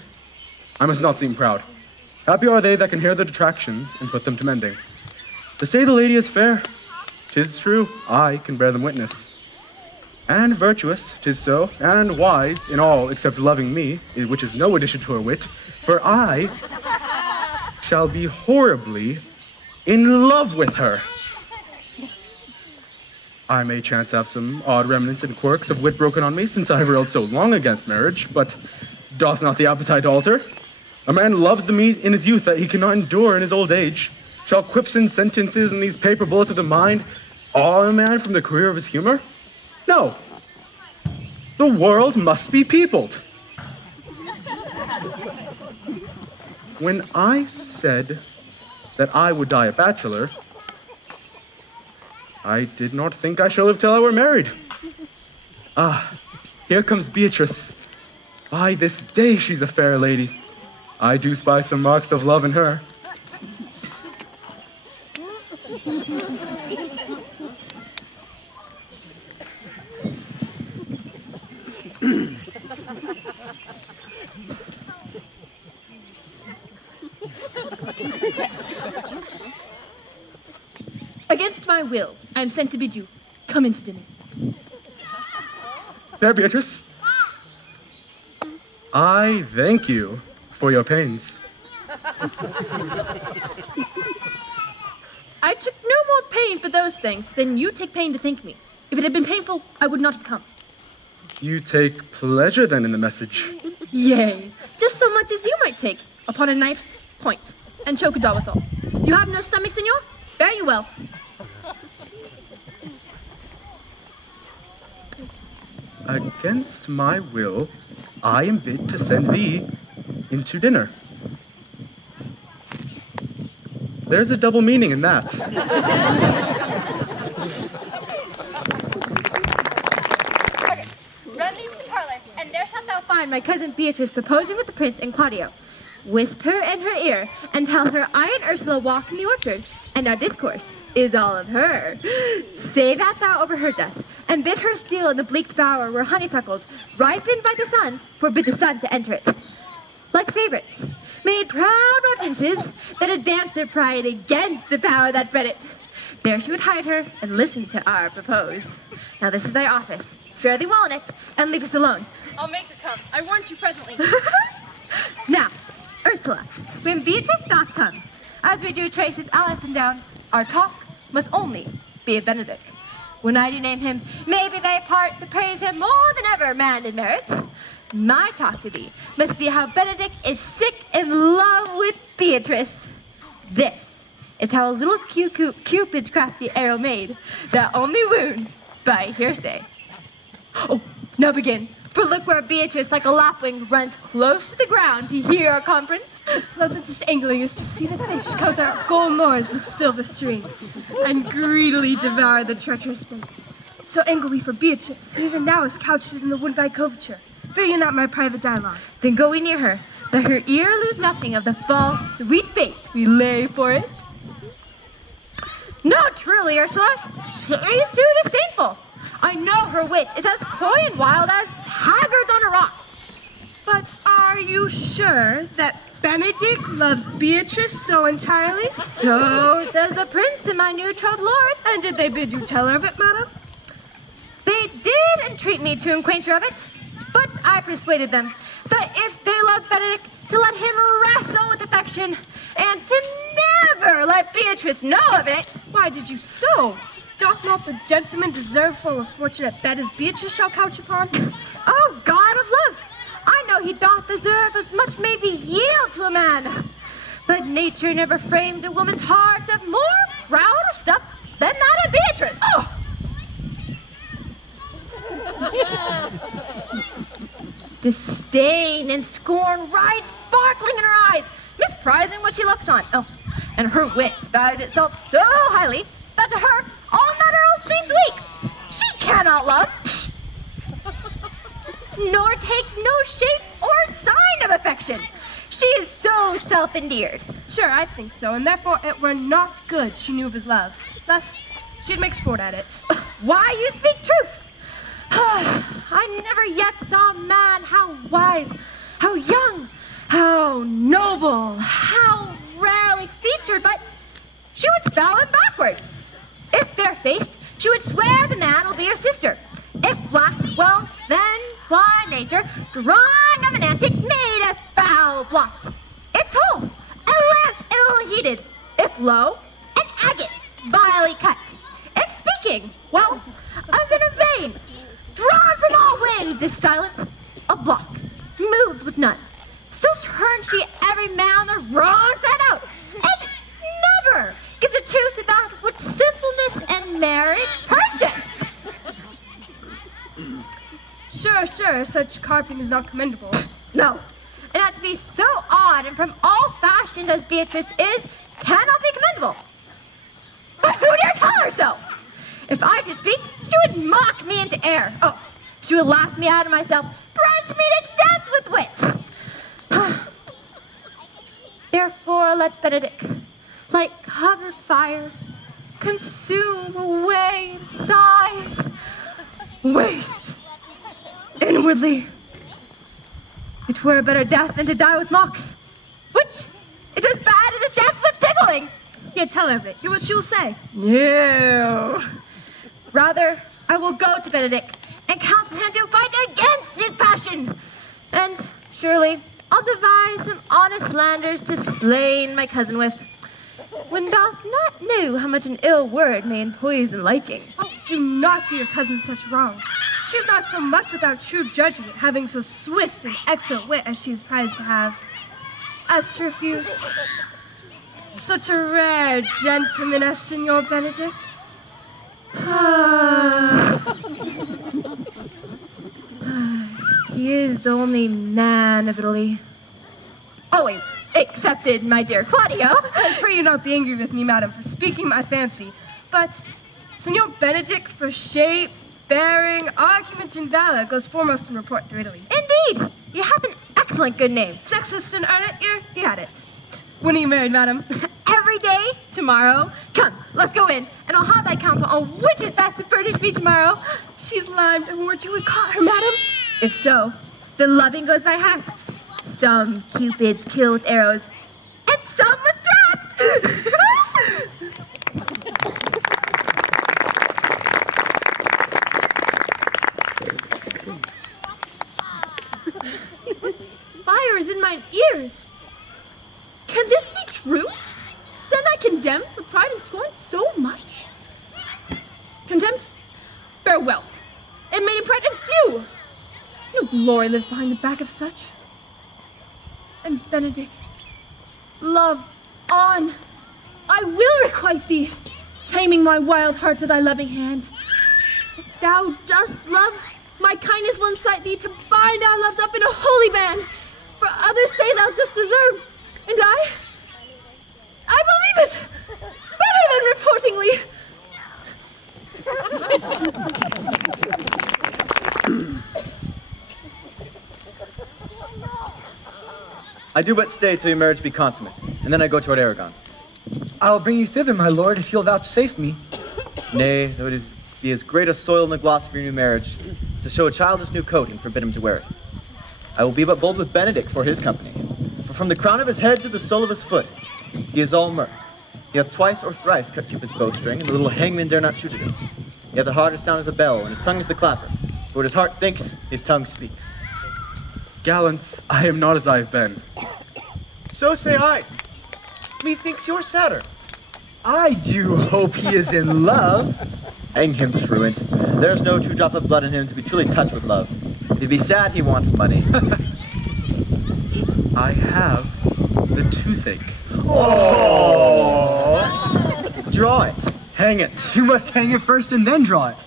I must not seem proud. Happy are they that can hear the detractions and put them to mending. To say the lady is fair, 'tis true, I can bear them witness. And virtuous, 'tis so, and wise in all except loving me, which is no addition to her wit, for I shall be horribly in love with her. I may chance have some odd remnants and quirks of wit broken on me since I have railed so long against marriage, but doth not the appetite alter? A man loves the meat in his youth that he cannot endure in his old age. Shall quips and sentences and these paper bullets of the mind awe a man from the career of his humor? No. The world must be peopled. When I said that I would die a bachelor, I did not think I shall live till I were married. Ah, here comes Beatrice. By this day she's a fair lady. I do spy some marks of love in her. Against my will, I am sent to bid you come into dinner. Fair Beatrice, I thank you for your pains. I took no more pain for those things than you take pain to thank me. If it had been painful, I would not have come. You take pleasure then in the message. Yea, just so much as you might take upon a knife's point and choke a dog withal. You have no stomach, senor? Fare you well. Against my will, I am bid to send thee into dinner. There's a double meaning in that. Run thee to the parlor, and there shalt thou find my cousin Beatrice proposing with the prince and Claudio. Whisper in her ear, and tell her I and Ursula walk in the orchard, and our discourse is all of her. Say that thou overheard us, and bid her steal in the bleaked bower where honeysuckles, ripened by the sun, forbid the sun to enter it. Like favorites, made proud by princes that advance their pride against the power that bred it. There she would hide her and listen to our propose. Now this is thy office. Fare thee well in it, and leave us alone. I'll make her come. I warned you presently. Now, Ursula, when Beatrice doth come, as we do trace his up and down, our talk must only be of Benedict. When I do name him, maybe they part to praise him more than ever man did merit. My talk to thee must be how Benedict is sick in love with Beatrice. This is how a little Cupid's crafty arrow made, that only wounds by hearsay. Oh, now begin. For look where Beatrice, like a lapwing, runs close to the ground to hear our conference. Pleasantest angling is to see the fish count their golden oars the silver stream, and greedily devour the treacherous bait. So angle we for Beatrice, who even now is couched in the wood-by coverture. Fear you not my private dialogue. Then go we near her, that her ear lose nothing of the false sweet bait we lay for it. No, truly, Ursula, she is too disdainful. I know her wit is as coy and wild as haggards on a rock. But are you sure that Benedict loves Beatrice so entirely? So says the prince and my new trothed lord. And did they bid you tell her of it, madam? They did entreat me to acquaint her of it, but I persuaded them that if they loved Benedict, to let him wrestle with affection, and to never let Beatrice know of it. Why did you so? Doth not the gentleman deserve full of fortunate bed as Beatrice shall couch upon? Oh, God of love, I know he doth deserve as much maybe yield to a man. But nature never framed a woman's heart of more prouder stuff than that of Beatrice. Oh! Disdain and scorn ride sparkling in her eyes, misprizing what she looks on. Oh, and her wit values itself so highly that to her all that earl seems weak. She cannot love, nor take no shape or sign of affection. She is so self-endeared. Sure, I think so, and therefore it were not good she knew of his love, lest she'd make sport at it. Why, you speak truth. I never yet saw a man how wise, how young, how noble, how rarely featured, but she would spell him backward. If fair-faced, she would swear the man will be her sister. If black, well, then why nature, drawing of an antic, made a foul blot. If tall, a lamp ill-heated. If low, an agate, vilely cut. If speaking, well, a bit of vein, drawn from all winds. If silent, a block, moved with none. So turns she every man the wrong side out, and never gives a truth to that which simpleness and merit purchase. Sure, such carping is not commendable. No, and not to be so odd and from all fashioned as Beatrice is, cannot be commendable. But who dare tell her so? If I should speak, she would mock me into air. Oh, she would laugh me out of myself, press me to death with wit. Therefore, let Benedict, like covered fire, consume away in sighs, waste inwardly. It were a better death than to die with mocks, which is as bad as a death with tickling. Yeah, tell her of it. Hear what she will say. No. Rather, I will go to Benedict and counsel him to fight against his passion. And surely I'll devise some honest slanders to slain my cousin with, when doth not know how much an ill word may empoison liking. Oh, do not do your cousin such wrong. She is not so much without true judgment, having so swift and excellent wit as she is prized to have. As to refuse, such a rare gentleman as Signor Benedict. He is the only man of Italy. Always excepted my dear Claudio. I pray you not be angry with me, madam, for speaking my fancy. But Signor Benedict, for shape, bearing, argument, and valor, goes foremost in report through Italy. Indeed, you have an excellent good name. Sexist and earn it, he had it. When are you married, madam? Every day, tomorrow. Come, let's go in, and I'll have thy counsel on which is best to furnish me tomorrow. She's limed, and weren't you would caught her, madam? If so, then loving goes by hasps. Some cupids kill with arrows, and some with traps. Fire is in mine ears. Can this be true? Stand I condemned for pride and scorn so much? Contempt? Farewell. And maiden pride, adieu. No glory lives behind the back of such. And Benedict, love on. I will requite thee, taming my wild heart to thy loving hand. If thou dost love, my kindness will incite thee to bind our loves up in a holy band. For others say thou dost deserve, and I believe it better than reportingly. I do but stay till your marriage be consummate, and then I go toward Aragon. I'll bring you thither, my lord, if you'll vouchsafe me. Nay, though it be as great a soil in the gloss of your new marriage as to show a child his new coat and forbid him to wear it. I will be but bold with Benedict for his company. For from the crown of his head to the sole of his foot, he is all mirth. He hath twice or thrice cut Cupid's bowstring, and the little hangman dare not shoot at him. He hath a heart as sound as a bell, and his tongue is the clapper. For what his heart thinks, his tongue speaks. Gallants, I am not as I have been. So say I. Methinks you're sadder. I do hope he is in love. Hang him, truant. There's no true drop of blood in him to be truly touched with love. If he be sad, he wants money. I have the toothache. Draw it. Hang it. You must hang it first and then draw it.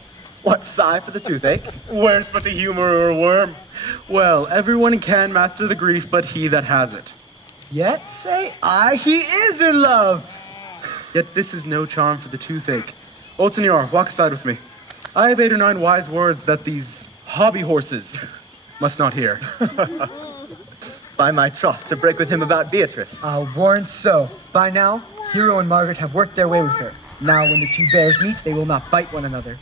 What, sigh for the toothache? Where's but a humor or a worm? Well, everyone can master the grief, but he that has it. Yet say I, he is in love. Yet this is no charm for the toothache. Old Senor, walk aside with me. I have 8 or 9 wise words that these hobby horses must not hear. By my troth, to break with him about Beatrice. I'll warrant so. By now, Hero and Margaret have worked their way with her. Now, when the two bears meet, they will not bite one another.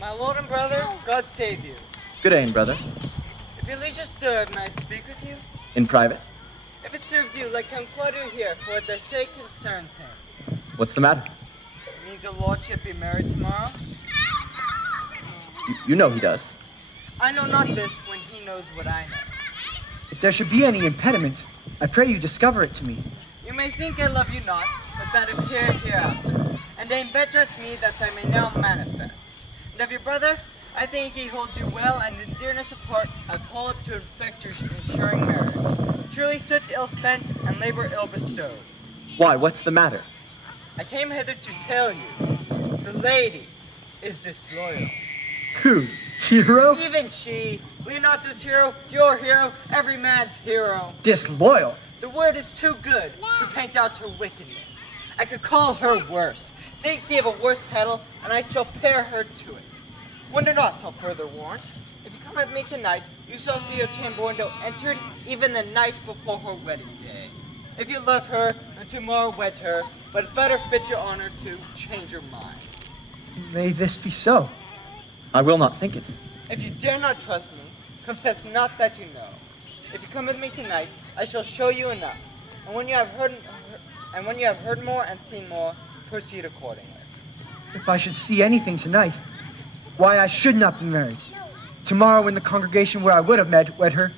My lord and brother, God save you. Good aim, brother. If your leisure serve, may I speak with you? In private. If it served you, let Count Claudio here, for what I say concerns him. What's the matter? Means your lordship be married tomorrow? You know he does. I know not this when he knows what I know. If there should be any impediment, I pray you discover it to me. You may think I love you not, but that appear hereafter. And aim better at me that I may now manifest. And of your brother, I think he holds you well, and in dearness of heart hath called up to effect your ensuring marriage. Surely soot ill spent, and labor ill bestowed. Why, what's the matter? I came hither to tell you, the lady is disloyal. Who? Hero? Even she, Leonato's hero, your hero, every man's hero. Disloyal? The word is too good to paint out her wickedness. I could call her worse. Think thee of a worse title, and I shall pair her to it. Wonder not till further warrant. If you come with me tonight, you shall see her chamber window entered even the night before her wedding day. If you love her, and tomorrow wed her, but it better fit your honor to change your mind. May this be so. I will not think it. If you dare not trust me, confess not that you know. If you come with me tonight, I shall show you enough. And when you have heard more and seen more, proceed accordingly. If I should see anything tonight, why I should not be married. Tomorrow in the congregation where I would have wed her,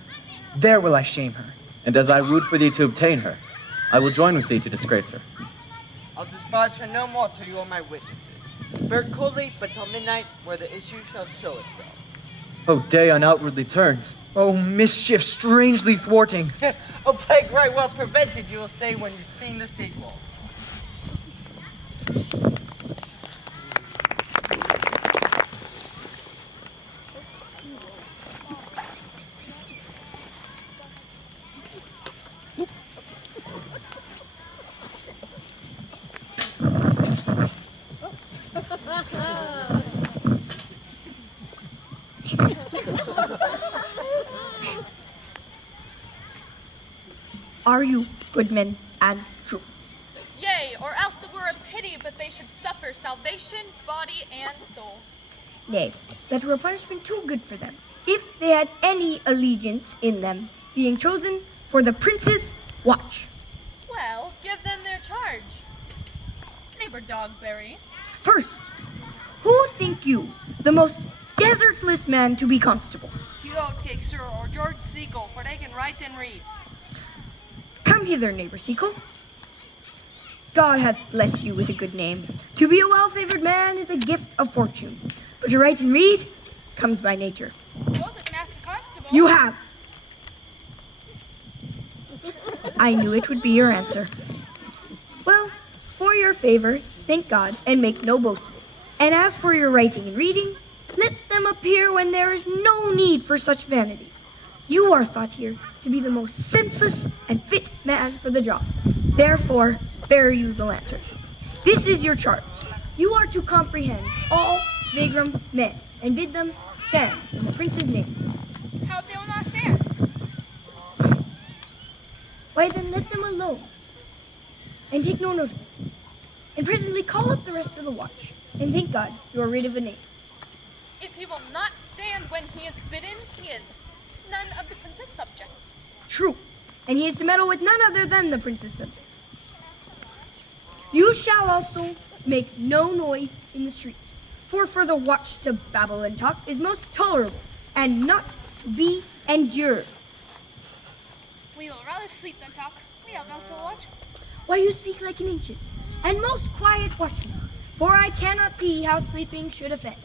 there will I shame her. And as I wooed for thee to obtain her, I will join with thee to disgrace her. I'll dispatch her no more till you are my witnesses. Bear coolly, but till midnight, where the issue shall show itself. Oh, day unoutwardly turns. Oh, mischief strangely thwarting. Oh, plague right well prevented, you will say when you've seen the sequel. Are you good men and true? Yea, or else it were a pity, but they should suffer salvation, body, and soul. Nay, that were a punishment too good for them, if they had any allegiance in them, being chosen for the prince's watch. Well, give them their charge. Neighbor Dogberry. First, who think you the most desertless man to be constable? You don't take Sir or George Seagull, for they can write and read. Come hither, neighbor Seagull. God hath blessed you with a good name. To be a well-favored man is a gift of fortune, but to write and read comes by nature. Was it, Master Constable? You have. I knew it would be your answer. Well, for your favor, thank God and make no boast of it. And as for your writing and reading, let them appear when there is no need for such vanities. You are thought here to be the most senseless and fit man for the job. Therefore, bear you the lantern. This is your charge. You are to comprehend all vagrom men and bid them stand in the prince's name. How if they will not stand? Why then let them alone and take no note of it. And presently call up the rest of the watch. And thank God you are rid of a name. If he will not stand when he is bidden, he is none of the prince's subjects. True. And he is to meddle with none other than the prince's subjects. You shall also make no noise in the street. For the watch to babble and talk is most tolerable and not to be endured. We will rather sleep than talk. We have no to watch. Why, you speak like an ancient and most quiet watchman, for I cannot see how sleeping should offend.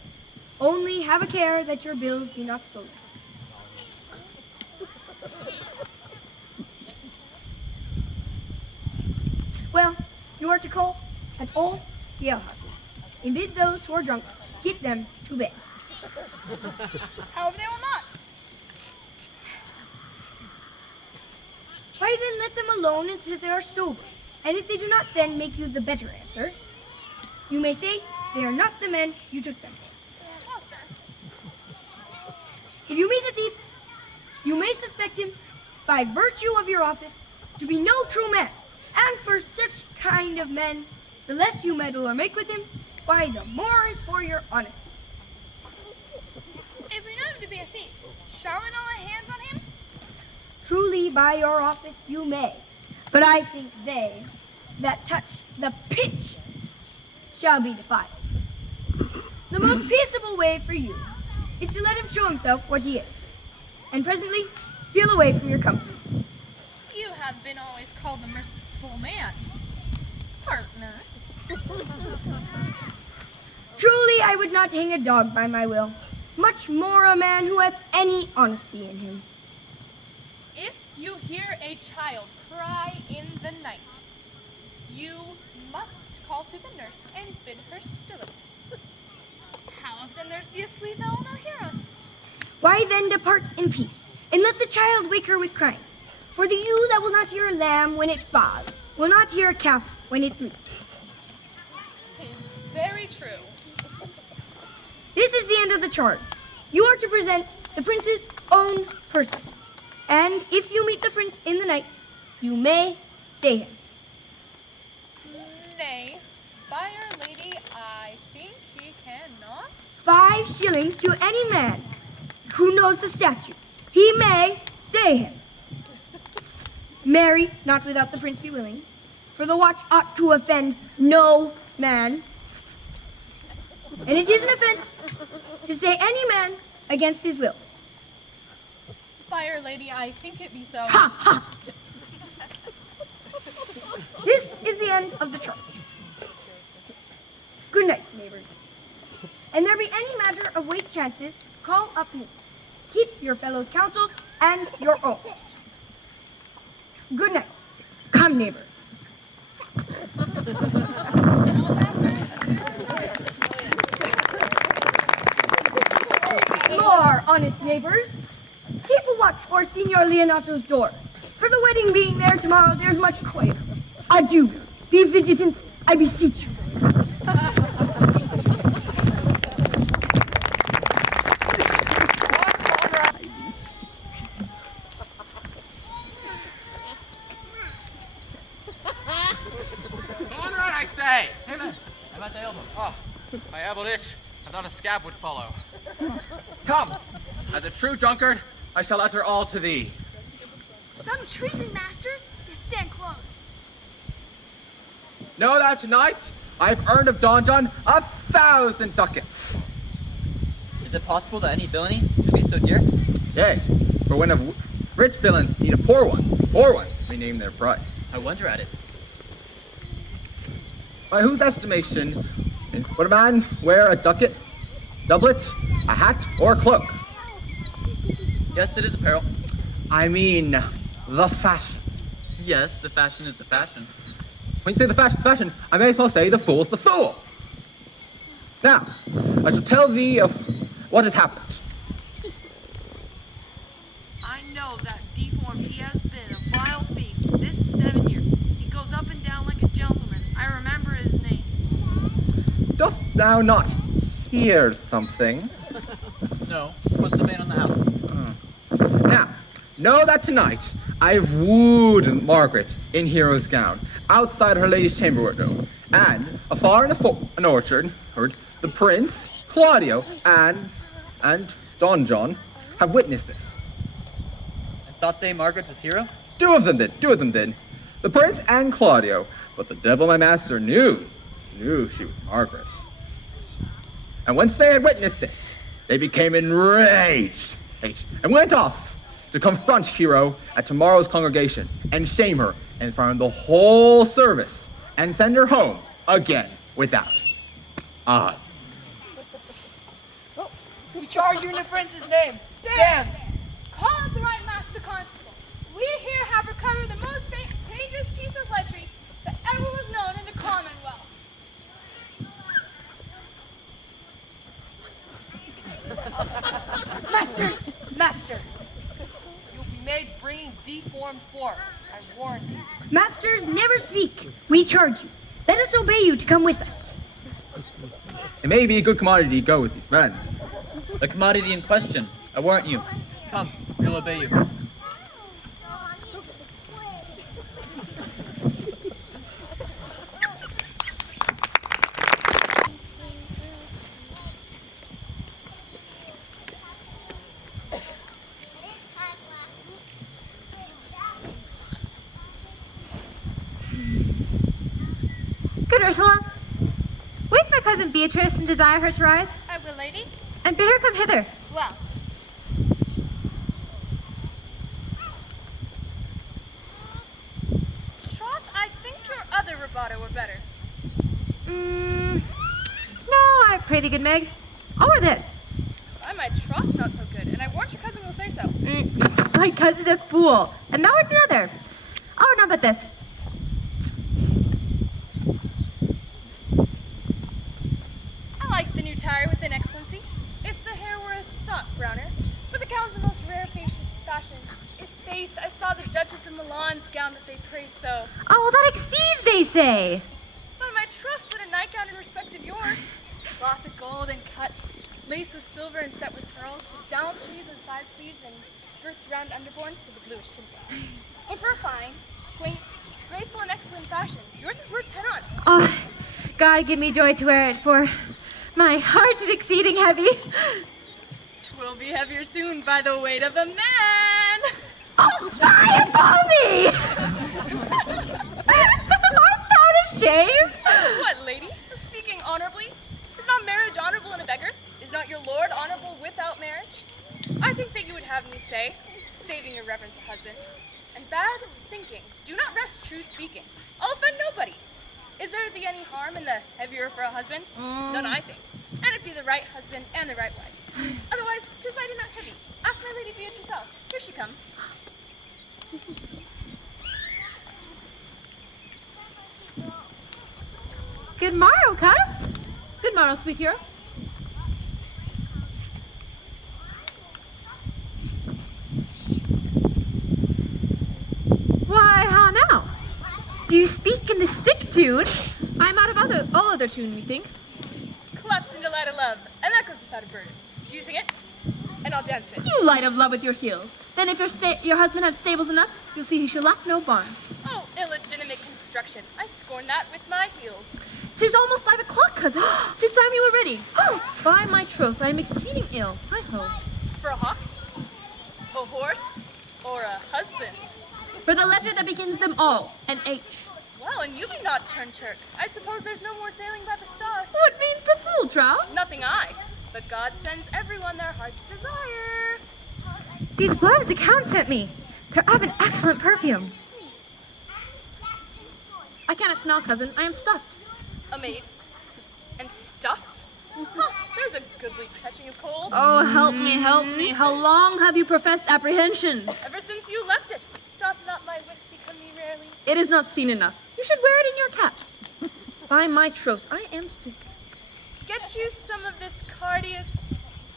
Only have a care that your bills be not stolen. Well, you are to call at all the alehouses and bid those who are drunk get them to bed. How if they will not? Why then let them alone until they are sober, and if they do not then make you the better answer, you may say they are not the men you took them for. Well, sir. If you meet a thief, you may suspect him, by virtue of your office, to be no true man. And for such kind of men, the less you meddle or make with him, why, the more is for your honesty. If we know him to be a thief, shall we not lay hands on him? Truly, by your office you may, but I think they that touch the pitch shall be defiled. The most peaceable way for you is to let him show himself what he is, and presently steal away from your company. You have been always called the merciful man, partner. Truly, I would not hang a dog by my will, much more a man who hath any honesty in him. If you hear a child cry in the night, you must call to the nurse and bid her still it. How if the nurse be asleep that will not hear us? Why then depart in peace, and let the child wake her with crying. For the ewe that will not hear a lamb when it faws, will not hear a calf when it bleats. Tis very true. This is the end of the charge. You are to present the prince's own person. And if you meet the prince in the night, you may stay him. Nay, by Our Lady, I think he cannot. 5 shillings to any man who knows the statutes. He may stay him. Marry, not without the prince be willing, for the watch ought to offend no man. And it is an offense to say any man against his will. By Our Lady, I think it be so. Ha ha! This is the end of the charge. Good night, neighbors. And there be any matter of weight chances, call up me. Keep your fellows' counsels and your own. Good night. Come, neighbor. More honest neighbors. Keep a watch for Signor Leonato's door. For the wedding being there tomorrow, there's much quail. Adieu. Be vigilant, I beseech you. Conrad, I say! Hey man, I'm at the elbow. Oh, my elbow itch. I thought a scab would follow. Come, as a true drunkard, I shall utter all to thee. Some treason, masters. Stand close. Know that tonight I've earned of Don John 1,000 ducats. Is it possible that any villainy could be so dear? Yea, for when of rich villains need a poor ones may name their price. I wonder at it. By whose estimation would a man wear a ducat, doublet, a hat, or a cloak? Yes, it is apparel. I mean, the fashion. Yes, the fashion is the fashion. When you say the fashion, I may as well say the fool's the fool. Now, I shall tell thee of what has happened. I know that deformed he has been a vile thief this 7 years. He goes up and down like a gentleman. I remember his name. Dost thou not hear something? No, what's the man on the house? Now, know that tonight I've wooed Margaret in hero's gown outside her lady's chamber window, and afar in an orchard, the prince, Claudio, and Don John have witnessed this. I thought they Margaret was hero? Two of them did. The prince and Claudio, but the devil my master knew she was Margaret. And once they had witnessed this, they became enraged and went off to confront Hero at tomorrow's congregation and shame her in front of the whole service and send her home again without odds. We charge you in the prince's name. Stand! Call it the right, Master Constable. We here have recovered the most dangerous piece of lechery that ever was known in the Commonwealth. Masters! You'll be made bringing deformed forth. I warn you. Masters, never speak. We charge you. Let us obey you to come with us. It may be a good commodity to go with these men. The commodity in question. I warrant you. Come, we'll obey you. Good Ursula. Wake my cousin Beatrice and desire her to rise, I will, lady. and bid her come hither. Well. Trot, I think your other rubato were better. No, I pray thee, good Meg. I'll wear this. Why, my trot's not so good, and I warrant your cousin will say so. My cousin's a fool, and thou art another. I'll wear none but this. I like the new tire with an excellency. If the hair were a thought browner, but the gown's the most rare fashion. If faith, I saw the Duchess of Milan's gown that they praise so. Oh, that exceeds, they say. But my trust put a nightgown in respect of yours. Cloth of gold and cuts, lace with silver and set with pearls, with down sleeves and side sleeves, and skirts round underborn with a bluish tint. And for a fine, quaint, graceful, and excellent fashion, yours is worth 10 odds. Oh, God give me joy to wear it, for my heart is exceeding heavy. 'Twill be heavier soon by the weight of a man. Oh, fie upon me! Art thou ashamed? What, lady? Speaking honorably, is not marriage honorable in a beggar? Is not your lord honorable without marriage? I think that you would have me say, saving your reverence a husband, and bad thinking, do not rest true speaking. I'll offend nobody. Is there be any harm in the heavier for a husband? None, I think. And it be the right husband and the right wife. Otherwise, 'tis light and not heavy. Ask my lady Beatrice herself. Here she comes. Good morrow, cuss. Good morrow, sweet hero. Why, how now? Do you speak in the sick tune? I'm out of all other tune, methinks. Claps in delight of love, and that goes without a burden. Do you sing it? And I'll dance it. You light of love with your heels. Then if your husband have stables enough, you'll see he shall lack no barn. Oh, illegitimate construction. I scorn that with my heels. 'Tis almost 5 o'clock, cousin. 'Tis time you were ready. By my troth, I am exceeding ill. Hi-ho. For a hawk? A horse? Or a husband? For the letter that begins them all, an H. Well, and you be not turned Turk. I suppose there's no more sailing by the star. What means the fool, trow? Nothing I. But God sends everyone their heart's desire. These gloves the Count sent me. They have an excellent perfume. I cannot smell, cousin. I am stuffed. A maid. And stuffed? There's a goodly catching of cold. Oh, help me, help me. How long have you professed apprehension? Ever since you left it, doth not my wit become me rarely? It is not seen enough. You should wear it in your cap. By my troth, I am sick. Get you some of this Cardius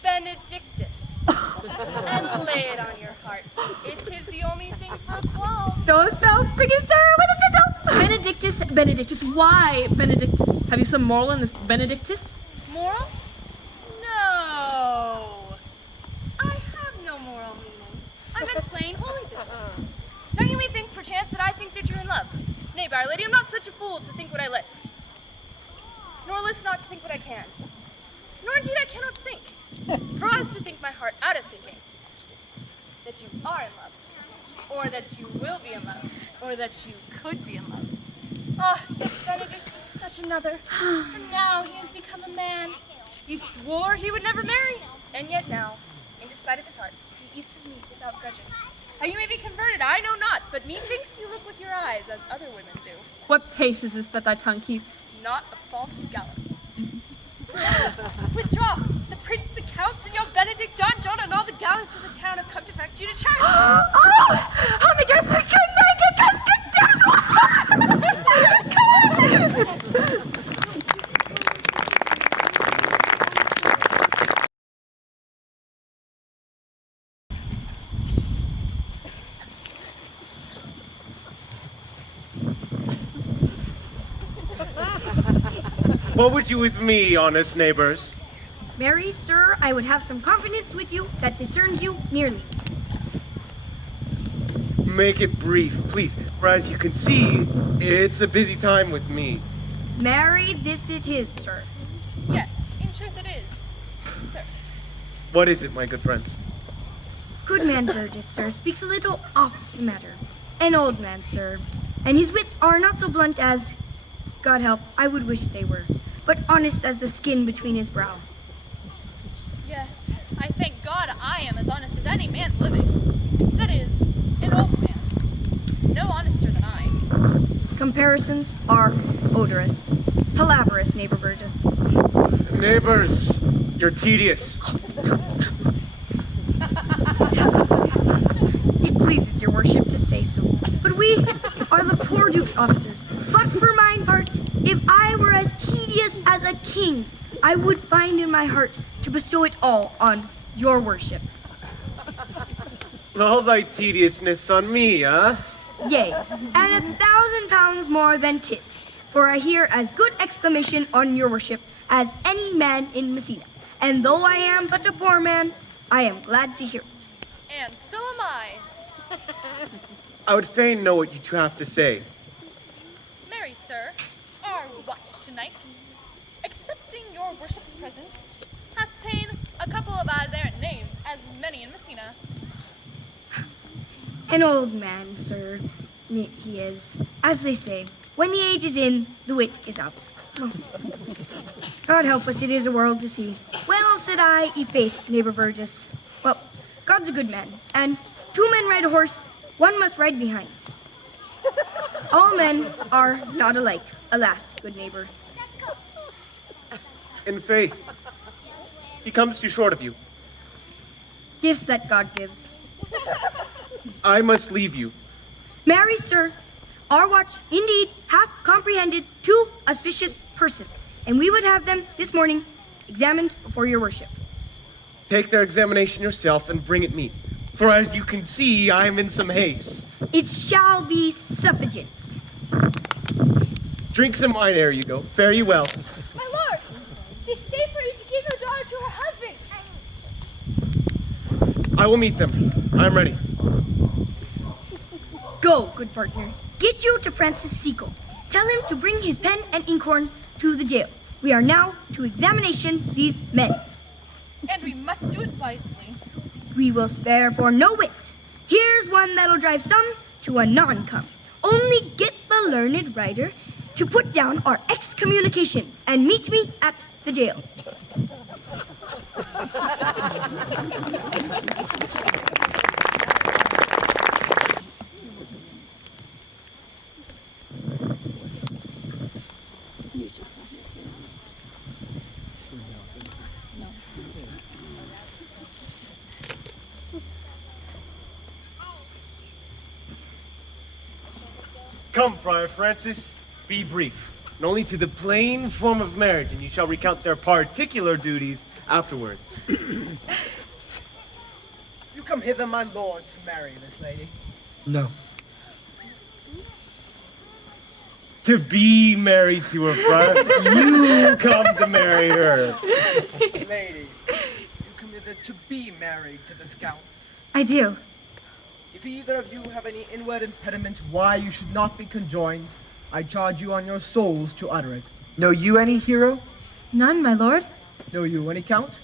Benedictus and lay it on your heart. It is the only thing for a qualm. Don't bring a stir with a fizzle. Benedictus, Benedictus. Why Benedictus? Have you some moral in this Benedictus? Moral? No. I have no moral meaning. I meant plain holy business. Now you may think perchance that I think that you're in love. Nay, By'r Lady, I'm not such a fool to think what I list. Nor list not to think what I can. Nor indeed I cannot think. For as to think my heart out of thinking, that you are in love, or that you will be in love, or that you could be in love. Ah, Benedict was such another, and now he has become a man. He swore he would never marry, and yet now, in despite of his heart, he eats his meat without grudging. How you may be converted, I know not, but methinks you look with your eyes as other women do. What pace is this that thy tongue keeps? Not a false gallop. Withdraw! The prince, the counts, and your Benedict, Don John, and all the gallants of the town have come to fetch you to church. Oh, me just good What would you with me, honest neighbors? Marry, sir, I would have some confidence with you that discerns you nearly. Make it brief, please, for as you can see, it's a busy time with me. Marry, this it is, sir. Yes, in truth it is, sir. What is it, my good friends? Good man Burgess, sir, speaks a little off the matter. An old man, sir, and his wits are not so blunt as, God help, I would wish they were, but honest as the skin between his brow. Yes, I thank God I am as honest as any man living. That is, an old man. No honester than I. Comparisons are odorous. Palaverous, neighbor Burgess. Neighbors, you're tedious. It pleases your worship to say so, but we are the poor duke's officers. But for mine part, if I were as tedious as a king, I would find in my heart to bestow it all on your worship. All thy tediousness on me, huh? Yea, and 1,000 pounds more than 'tis, for I hear as good exclamation on your worship as any man in Messina. And though I am but a poor man, I am glad to hear it. And so am I. I would fain know what you two have to say. Marry, sir, our watch tonight, accepting your worship's presence, hath ta'en a couple of as errant names as many in Messina. An old man, sir, he is. As they say, when the age is in, the wit is out. Well, God help us, it is a world to see. Well, said I, faith, neighbor Burgess. Well, God's a good man, and 2 men ride a horse, 1 must ride behind. All men are not alike, alas, good neighbor. In faith, he comes too short of you. Gifts that God gives. I must leave you. Marry, sir, our watch indeed hath comprehended 2 auspicious persons, and we would have them this morning examined before your worship. Take their examination yourself and bring it me. For as you can see, I am in some haste. It shall be suffragance. Drink some wine ere you go. Fare you well. My lord, they stay for you to give your daughter to her husband. I will meet them. I am ready. Go, good partner. Get you to Francis Seacle. Tell him to bring his pen and inkhorn to the jail. We are now to examination these men. And we must do it wisely. We will spare for no wit. Here's one that'll drive some to a non-cum. Only get the learned writer to put down our excommunication and meet me at the jail. Come, Friar Francis, be brief. And only to the plain form of marriage, and you shall recount their particular duties afterwards. You come hither, my lord, to marry this lady. No. To be married to her, friar. You come to marry her. Lady, you come hither to be married to this count. I do. If either of you have any inward impediment why you should not be conjoined, I charge you on your souls to utter it. Know you any, hero? None, my lord. Know you any, count?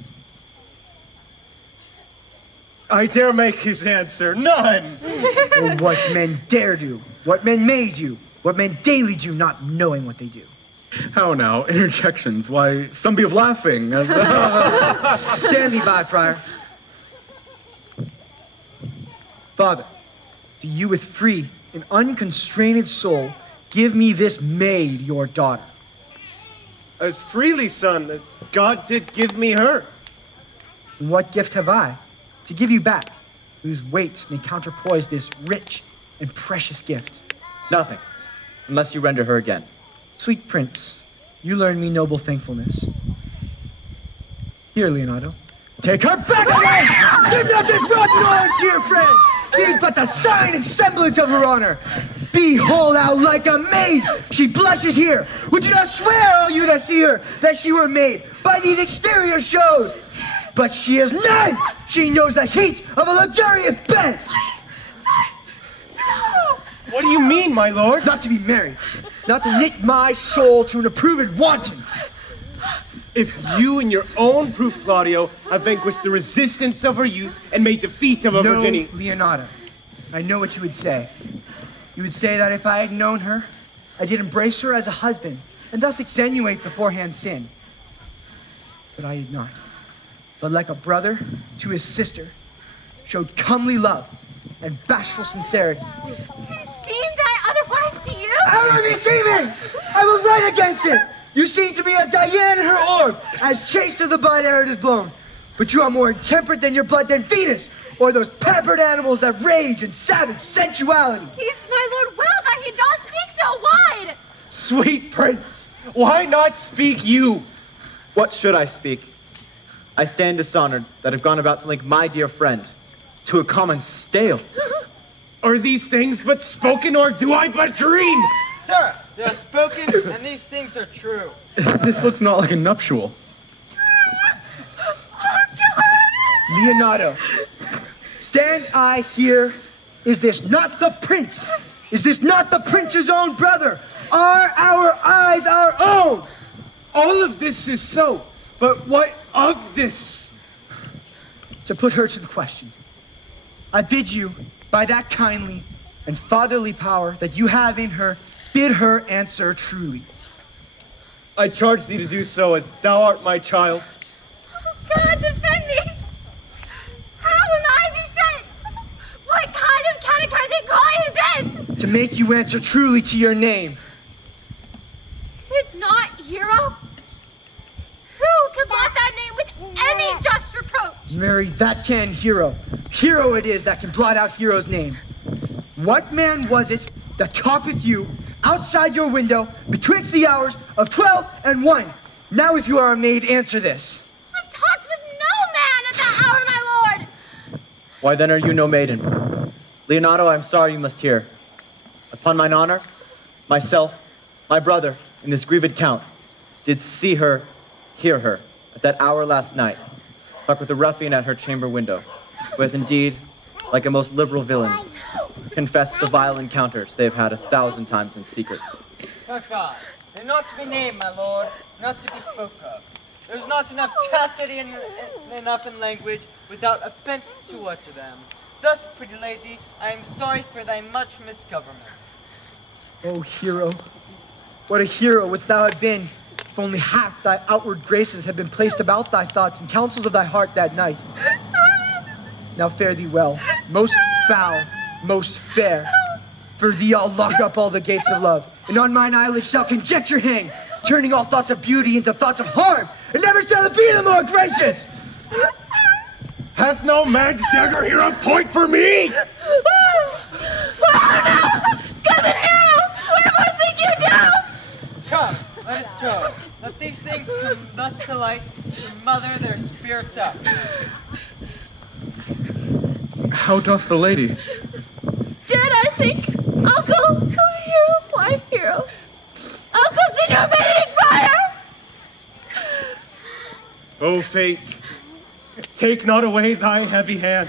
I dare make his answer. None. Or what men dare do? What men made you? What men daily do, not knowing what they do? How now? Interjections. Why, some be of laughing as... Stand thee by, friar. Father, do you with free and unconstrained soul give me this maid, your daughter? As freely, son, as God did give me her. And what gift have I to give you back, whose weight may counterpoise this rich and precious gift? Nothing, unless you render her again. Sweet prince, you learn me noble thankfulness. Here, Leonardo, take her back away! Give not this rotten orange to your friend! She is but the sign and semblance of her honor. Behold how like a maid she blushes here. Would you not swear, all you that see her, that she were made by these exterior shows? But she is none! She knows the heat of a luxurious bed! What do you mean, my lord? Not to be married. Not to knit my soul to an approved wanton. If you in your own proof, Claudio, have vanquished the resistance of her youth and made defeat of her virginity. Leonardo, I know what you would say. You would say that if I had known her, I did embrace her as a husband, and thus extenuate beforehand sin. But I did not. But like a brother to his sister, showed comely love and bashful sincerity. Seemed I otherwise to you? Out of deceiving! I will write against it! You seem to be as Diane in her orb, as chaste as the blood ere it is blown. But you are more intemperate than your blood than Venus, or those pampered animals that rage in savage sensuality. Tis my lord well that he does speak so wide. Sweet prince, why not speak you? What should I speak? I stand dishonored that have gone about to link my dear friend to a common stale. Are these things but spoken, or do I but dream? Sir, they are spoken, and these things are true. This looks not like a nuptial. Leonardo, stand I here? Is this not the prince? Is this not the prince's own brother? Are our eyes our own? All of this is so, but what of this? To put her to the question, I bid you, by that kindly and fatherly power that you have in her, bid her answer truly. I charge thee to do so, as thou art my child. God defend me! How will I be sent? What kind of catechizing call you this? To make you answer truly to your name. Is it not Hero? Who could blot that name with any just reproach? Mary, that can Hero. Hero it is that can blot out Hero's name. What man was it that talked with you outside your window betwixt the hours of 12 and 1? Now if you are a maid, answer this. I talked with no man at that hour, my lord. Why then are you no maiden? Leonardo, I'm sorry you must hear. Upon mine honor, myself, my brother, and this grieved count, did see her, hear her, at that hour last night, talk with a ruffian at her chamber window, who hath indeed, like a most liberal villain, confessed the vile encounters they have had 1,000 times in secret. God, they're not to be named, my lord, not to be spoke of. There's not enough chastity enough in language without offense to utter them. Thus, pretty lady, I am sorry for thy much misgovernment. O hero, what a hero wouldst thou have been if only half thy outward graces had been placed about thy thoughts and counsels of thy heart that night. Now fare thee well, most foul, most fair. For thee I'll lock up all the gates of love, and on mine eyelids shall conjecture hang, turning all thoughts of beauty into thoughts of harm, and never shall it be the more gracious. Hath no man's dagger here a point for me? Oh no! Cousin Hero! Come, let us go. Let these things come thus to light to mother their spirits up. How doth the lady? Dead, I think. Uncle, hero, my hero. Uncle's in your bending fire! O fate, take not away thy heavy hand.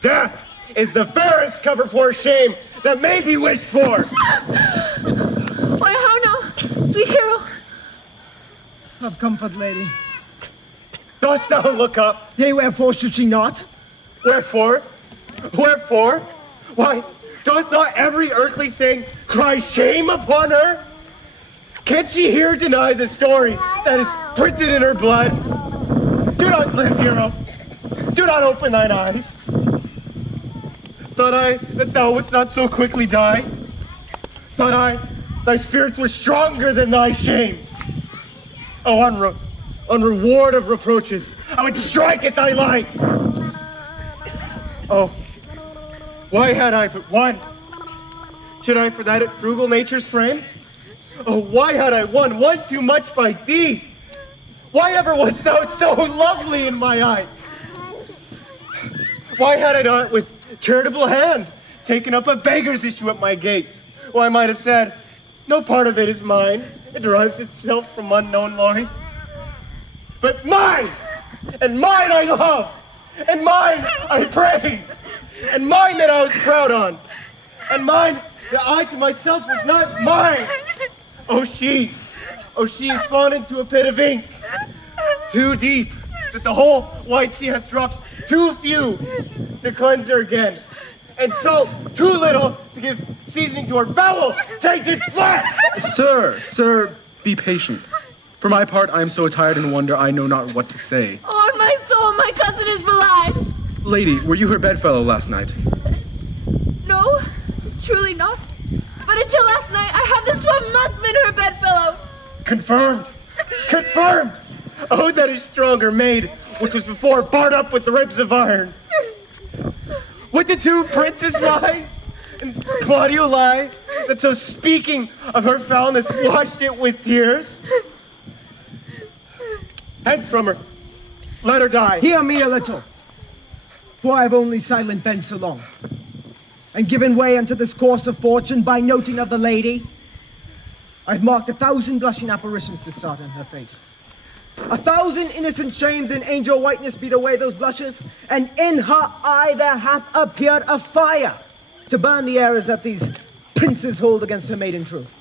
Death is the fairest cover for shame that may be wished for. Why, how now, sweet hero? Have comfort, lady. Dost thou look up? Yea, wherefore should she not? Wherefore? Wherefore? Why, doth not every earthly thing cry shame upon her? Can't she here deny the story that is printed in her blood? Do not live, hero. Do not open thine eyes. Thought I that thou wouldst not so quickly die. Thought I thy spirits were stronger than thy shames. Oh, on reward of reproaches, I would strike at thy life. Oh, why had I but one? Should I for that at frugal nature's frame? Oh, why had I one too much by thee? Why ever wast thou so lovely in my eyes? Why had I not with charitable hand taken up a beggar's issue at my gate? Well, I might have said, no part of it is mine. It derives itself from unknown loins. But mine, and mine I love, and mine I praise, and mine that I was proud on, and mine that I to myself was not mine. Oh, she is fallen into a pit of ink, too deep, that the whole white sea hath drops too few to cleanse her again, and salt too little to give seasoning to her foul, tainted flesh. Sir, be patient. For my part, I am so attired in wonder I know not what to say. On my soul, my cousin is belied. Lady, were you her bedfellow last night? No, truly not. But until last night, I have this 12 months been her bedfellow. Confirmed. Confirmed. Oh, that is stronger made, which was before barred up with the ribs of iron. Would the two princes lie? And Claudio lie? That so speaking of her foulness washed it with tears? Hence from her. Let her die. Hear me a little, for I have only silent been so long, and given way unto this course of fortune by noting of the lady. I've marked 1,000 blushing apparitions to start on her face. 1,000 innocent shames in angel whiteness beat away those blushes, and in her eye there hath appeared a fire to burn the errors that these princes hold against her maiden truth.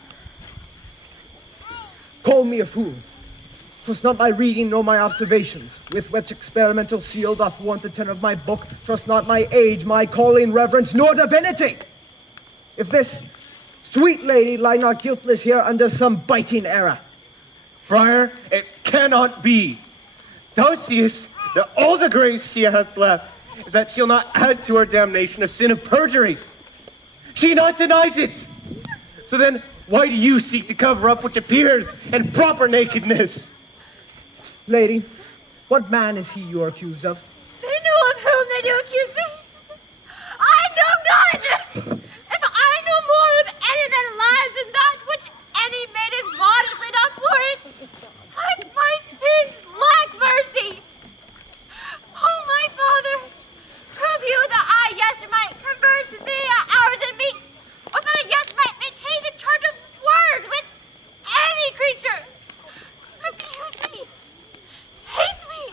Call me a fool. 'Twas not my reading nor my observations, with which experimental seal doth warrant the tenor of my book. 'Twas not my age, my calling, reverence, nor divinity. If this sweet lady lie not guiltless here under some biting error. Friar, it cannot be. Thou seest that all the grace she hath left is that she'll not add to her damnation of sin of perjury. She not denies it. So then, why do you seek to cover up which appears in proper nakedness? Lady, what man is he you are accused of? They know of whom they do accuse me. I know none. If I know more of any man's lives than that which any maiden modestly doth pour it, let my sins lack mercy. Oh, my Father, prove you that I, yes, might converse with thee at hours and meet, or that I, yes, might maintain the charge of words with any creature. Abuse me, hate me,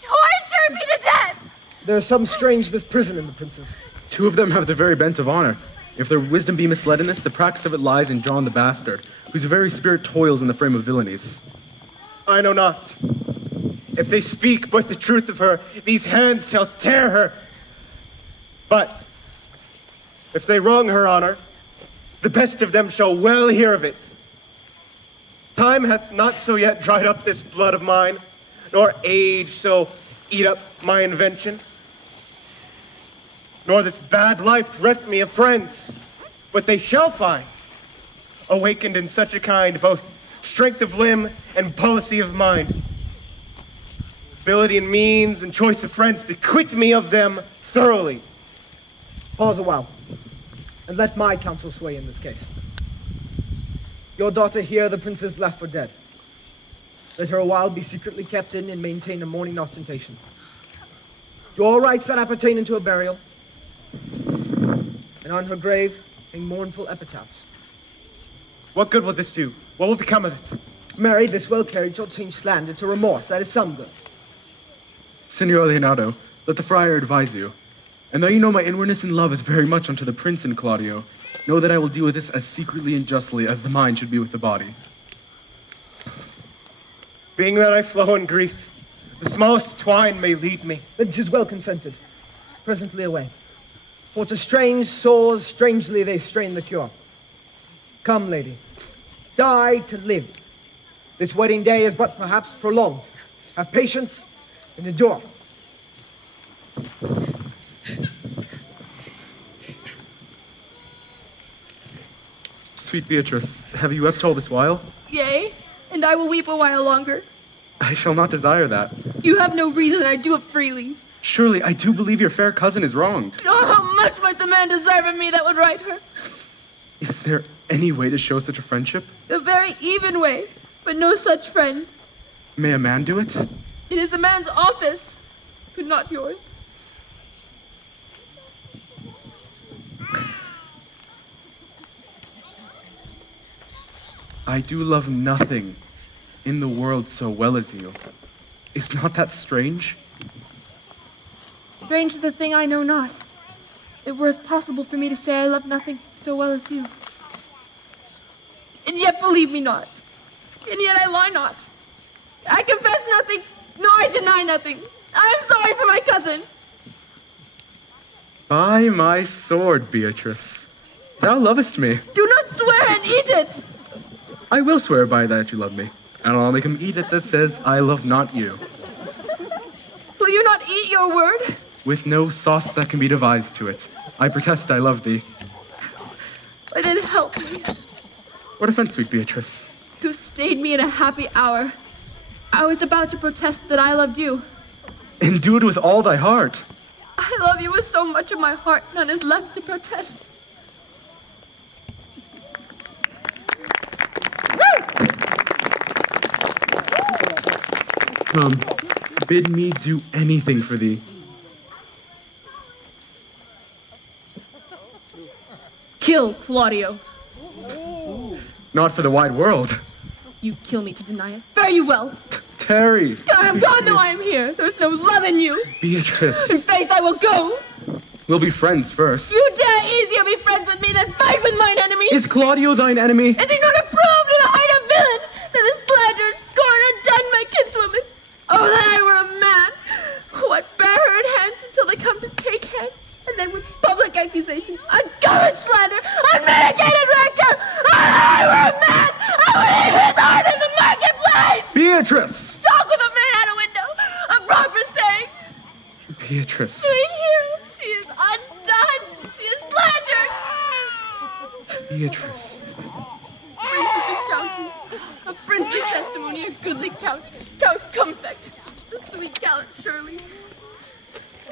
torture me to death. There is some strange misprison in the princes. 2 of them have the very bent of honor. If their wisdom be misled in this, the practice of it lies in John the Bastard, whose very spirit toils in the frame of villainies. I know not. If they speak but the truth of her, these hands shall tear her. But if they wrong her honor, the best of them shall well hear of it. Time hath not so yet dried up this blood of mine, nor age so eat up my invention, nor this bad life reft me of friends, but they shall find, awakened in such a kind, both strength of limb and policy of mind, ability and means and choice of friends to quit me of them thoroughly. Pause a while. and let my counsel sway in this case. Your daughter here, the princess, left for dead. Let her a while be secretly kept in and maintain a mourning ostentation. Do all rites that appertain to her burial, and on her grave hang mournful epitaphs. What good will this do? What will become of it? Mary, this well carried shall change slander to remorse. That is some good. Signor Leonardo, let the friar advise you. And though you know my inwardness in love is very much unto the prince and Claudio, know that I will deal with this as secretly and justly as the mind should be with the body. Being that I flow in grief, the smallest twine may lead me. Then 'tis well consented. Presently away. For to strange sores, strangely they strain the cure. Come, lady. Die to live. This wedding day is but perhaps prolonged. Have patience and endure. Sweet Beatrice, have you wept all this while? Yea, and I will weep a while longer. I shall not desire that. You have no reason, I do it freely. Surely, I do believe your fair cousin is wronged. Oh, how much might the man deserve of me that would right her? Is there any way to show such a friendship? A very even way, but no such friend. May a man do it? It is a man's office, but not yours. I do love nothing in the world so well as you. Is not that strange? Strange is a thing I know not. It were if possible for me to say I love nothing so well as you. And yet believe me not. And yet I lie not. I confess nothing, nor I deny nothing. I am sorry for my cousin. By my sword, Beatrice. Thou lovest me. Do not swear and eat it. I will swear by that you love me, and I'll make him eat it that says, I love not you. Will you not eat your word? With no sauce that can be devised to it. I protest I love thee. Why then help me. What offense, sweet Beatrice? You stayed me in a happy hour. I was about to protest that I loved you. And do it with all thy heart. I love you with so much of my heart, none is left to protest. Come, bid me do anything for thee. Kill Claudio. Not for the wide world. You kill me to deny it. Fare you well. Terry. I am gone though I am here. There's no love in you. In Beatrice. faith, I will go. We'll be friends first. You dare easier be friends with me than fight with mine enemy. Is Claudio thine enemy? Is he not approved to the height of villain that has slandered, scorned, and done my kinswoman? Oh, that I were a man! What, bear her in hands until they come to take hands? And then with public accusation, uncovered slander, unmitigated rancor, oh, that I were a man! I would eat his heart in the marketplace! Beatrice! Talk with a man out a window! A proper saying! Beatrice. Sweet here, she is undone! She is slandered! Beatrice. Princess of counties, a princely testimony, a goodly count Comfect, the sweet gallant Shirley.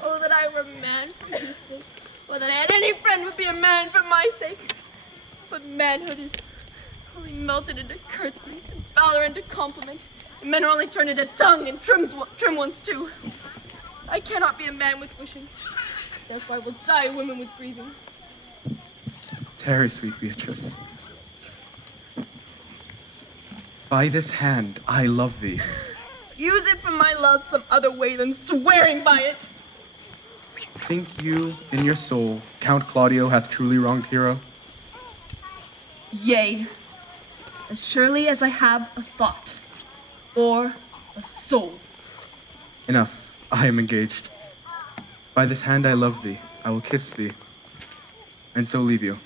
Oh, that I were a man for his sake, or that I had any friend would be a man for my sake. But manhood is only melted into curtsy, and valor into compliment, and men are only turned into tongue and trim ones too. I cannot be a man with wishing, therefore I will die a woman with grieving. Tarry, sweet Beatrice. By this hand, I love thee. Use it for my love some other way than swearing by it. Think you, in your soul, Count Claudio hath truly wronged Hero? Yea, as surely as I have a thought, or a soul. Enough, I am engaged. By this hand I love thee, I will kiss thee, and so leave you.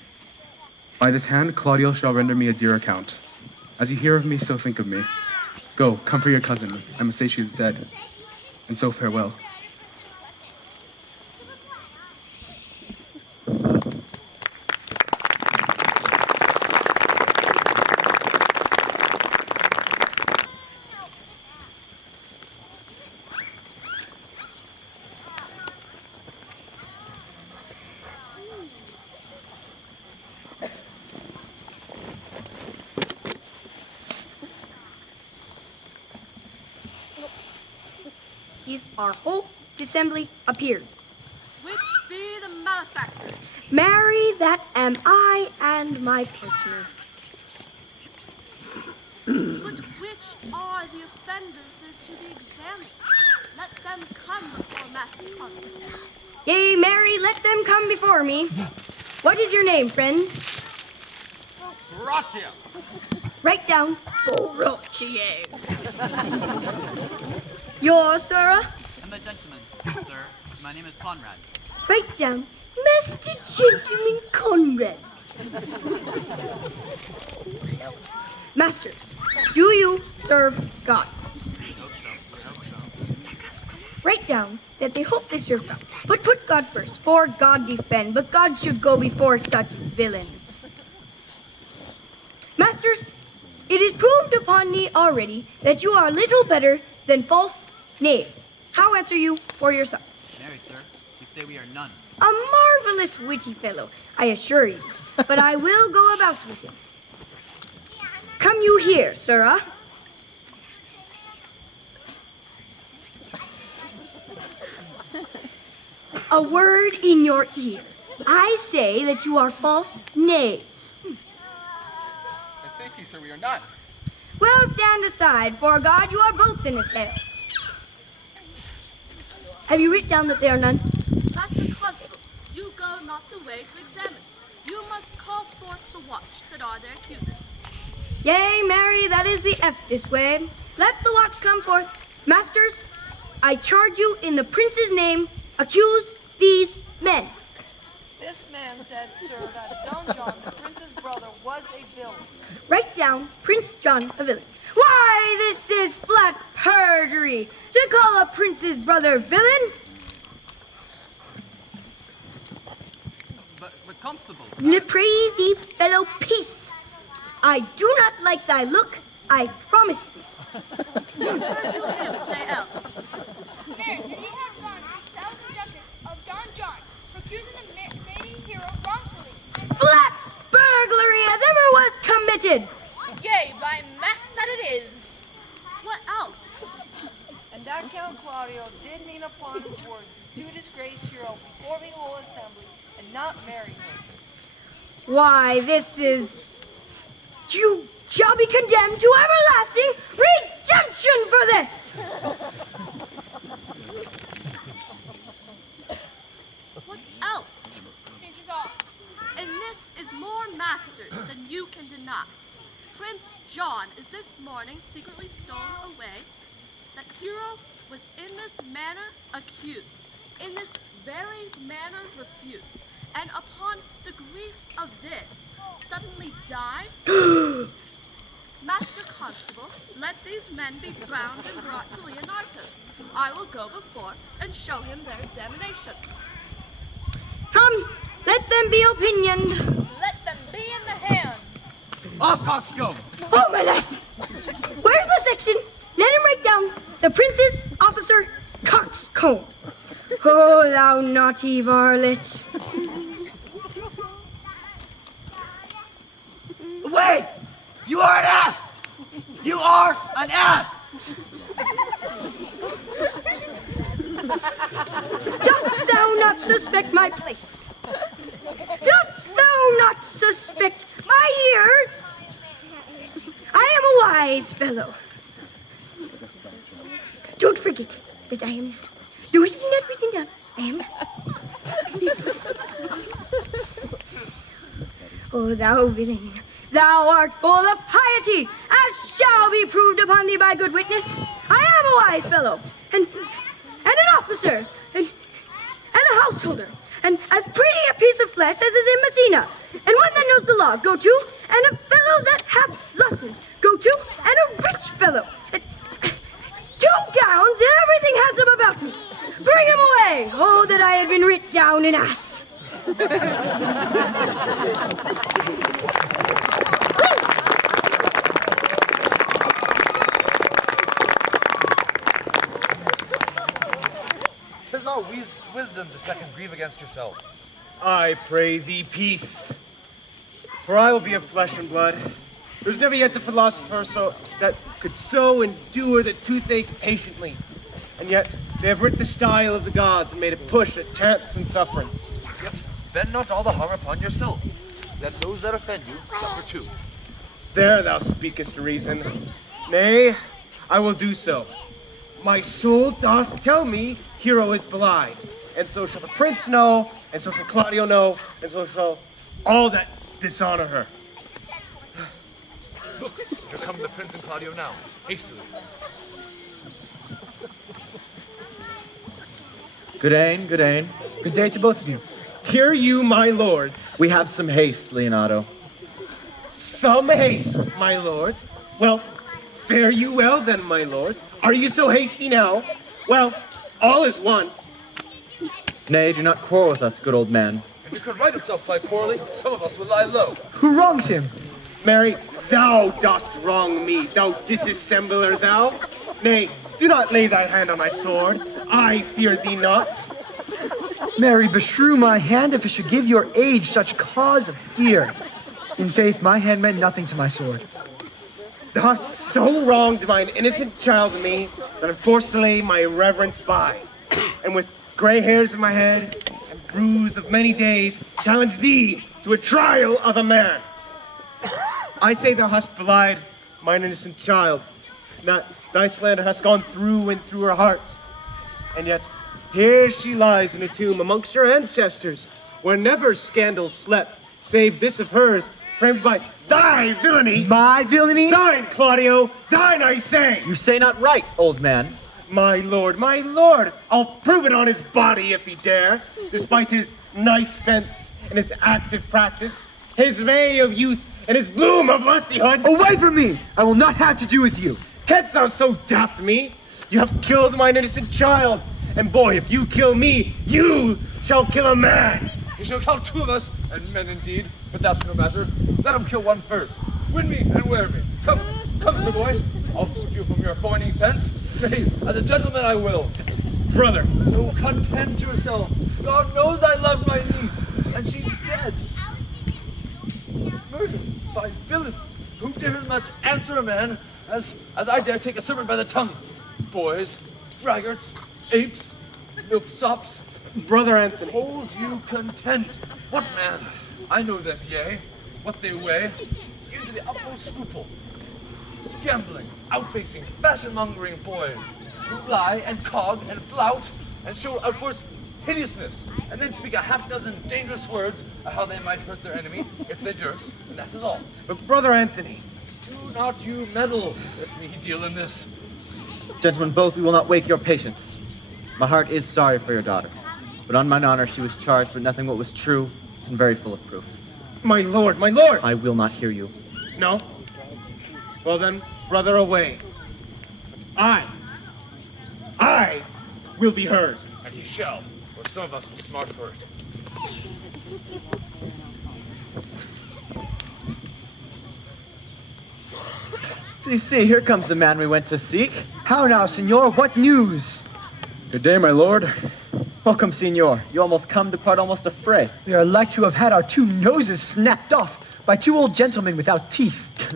By this hand Claudio shall render me a dear account. As you hear of me, so think of me. Go, comfort your cousin, I must say she is dead, and so farewell. parties, our whole assembly appeared. Which be the malefactors? Marry, that am I and my partner. But which are the offenders that are to be examined? Let them come before Master Constable. Yea, marry, let them come before me. What is your name, friend? Horatio. Write down. Yours, Sarah? I'm a gentleman, sir. My name is Conrad. Write down. Master Gentleman Conrad. Masters, do you serve God? Write down that they hope they serve God. But put God first, for God defend, but God should go before such villains. Masters, it is proved upon me already that you are little better than false knaves. How answer you for yourselves? Marry, sir. We say we are none. A marvelous witty fellow, I assure you, but I will go about with him. Come you here, sirrah. A word in your ear. I say that you are false knaves. I say to you, sir, we are not. Well, stand aside, for God, you are both in a tale. Have you written down that they are none? Master Constable, you go not the way to examine. You must call forth the watch that are their accusers. Yea, marry, that is the eftest way. Let the watch come forth. Masters, I charge you in the prince's name, accuse these men. This man said, sir, that Don John, the prince's brother, was a villain. Write down Prince John a villain. Why, this is flat perjury to call a prince's brother villain. But constable. Pray thee, fellow, peace. I do not like thy look, I promise thee. What heard you him say else? Mayor, that he has wronged the thousand ducats of Don John for accusing the reigning hero wrongfully. Flat burglary as ever was committed. Yea, by mass that it is. What else? And that Count Claudio did mean upon his words to disgrace hero before the whole assembly and not marry her. Why, this is... You shall be condemned to everlasting redemption for this. What else? This is all. And this is more masters than you can deny. Prince John is this morning secretly stolen away. That hero was in this manner accused, in this very manner refused, and upon the grief of this, suddenly died? Master Constable, let these men be bound and brought to Leonardo. I will go before and show him their examination. Come, let them be opinioned. Let them be in the hands. Off, coxcomb! Oh, my life! Where's the sexton? Let him write down the prince's officer coxcomb. Oh, thou naughty varlet. Wait! You are an ass! You are an ass! Dost thou not suspect my place? Dost thou not suspect my ears? I am a wise fellow. Don't forget that I am nice. Do it be not written down. I am nice. Oh, thou villain, thou art full of piety, as shall be proved upon thee by good witness. I am a wise fellow, and an officer, and a householder, and as pretty a piece of flesh as is in Messina, and one that knows the law, go to, and a fellow that hath lusses, go to, and a rich fellow, and 2 gowns and everything handsome about me. Bring him away. Oh, that I had been writ down an ass. 'Tis not wisdom to second grieve against yourself. I pray thee peace, for I will be of flesh and blood. There's never yet a philosopher that could so endure the toothache patiently. And yet, they have writ the style of the gods and made a push at taunts and sufferance. Yet, bend not all the harm upon yourself. Let those that offend you suffer too. There thou speakest reason. Nay, I will do so. My soul doth tell me Hero is belied, and so shall the prince know, and so shall Claudio know, and so shall all that dishonor her. Look, here come the prince and Claudio now, hastily. Good ain, good ain. Good day to both of you. Hear you, my lords. We have some haste, Leonardo. Some haste, my lords. Well, fare you well then, my lords. Are you so hasty now? Well, all is one. Nay, do not quarrel with us, good old man. If you could right himself by quarreling, some of us would lie low. Who wrongs him? Mary, thou dost wrong me, thou disassembler thou. Nay, do not lay thy hand on my sword. I fear thee not. Mary, beshrew my hand if it should give your age such cause of fear. In faith, my hand meant nothing to my sword. Thou hast so wronged mine innocent child to me that I'm forced to lay my reverence by. And with gray hairs in my head and bruise of many days, challenge thee to a trial of a man. I say thou hast belied mine innocent child, that thy slander has gone through and through her heart. And yet, here she lies in a tomb amongst her ancestors, where never scandal slept, save this of hers, framed by thy villainy. My villainy? Thine, Claudio, thine, I say. You say not right, old man. My lord, I'll prove it on his body if he dare, despite his nice fence and his active practice, his way of youth and his bloom of lustihood. Away from me! I will not have to do with you. Canst thou so daft me? You have killed mine innocent child, and boy, if you kill me, you shall kill a man. He shall kill two of us, and men indeed, but that's no matter. Let him kill one first. Win me and wear me. Come, sir boy. I'll keep you from your foining fence. Nay, as a gentleman I will. Brother. Oh, content yourself. God knows I love my niece, and she's dead. Murdered by villains. Who dares much answer a man as I dare take a serpent by the tongue? Boys, braggarts, apes, milksops. Brother Anthony. Hold you content. What man? I know them, yea. What they weigh. Even to the utmost scruple. Scambling, outfacing, fashion-mongering boys. Who lie and cog and flout and show outwards hideousness. And then speak a half-dozen dangerous words of how they might hurt their enemy, if they durst, and that is all. But Brother Anthony. Do not you meddle. Let me deal in this. Gentlemen, both, we will not wake your patience. My heart is sorry for your daughter, but on mine honor she was charged with nothing but was true and very full of proof. My lord! I will not hear you. No? Well then, brother, away. I will be heard. And he shall, or some of us will smart for it. See, here comes the man we went to seek. How now, senor? What news? Good day, my lord. Welcome, senor. You almost come to part almost a fray. We are like to have had our two noses snapped off by two old gentlemen without teeth.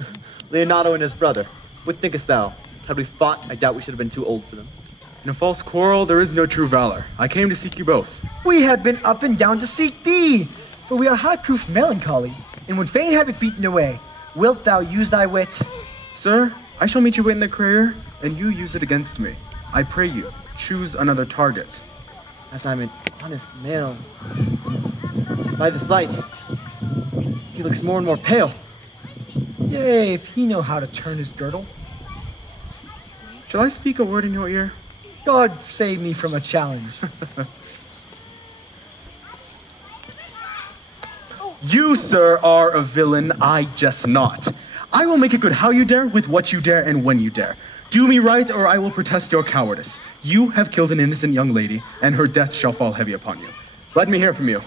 Leonardo and his brother. What thinkest thou? Had we fought, I doubt we should have been too old for them. In a false quarrel, there is no true valor. I came to seek you both. We have been up and down to seek thee, for we are high-proof melancholy, and would fain have it beaten away. Wilt thou use thy wit? Sir, I shall meet you in the career, and you use it against me. I pray you, choose another target. As I'm an honest male, by this light, he looks more and more pale. Yea, if he know how to turn his girdle. Shall I speak a word in your ear? God save me from a challenge. You, sir, are a villain, I jest not. I will make it good how you dare, with what you dare, and when you dare. Do me right, or I will protest your cowardice. You have killed an innocent young lady, and her death shall fall heavy upon you. Let me hear from you.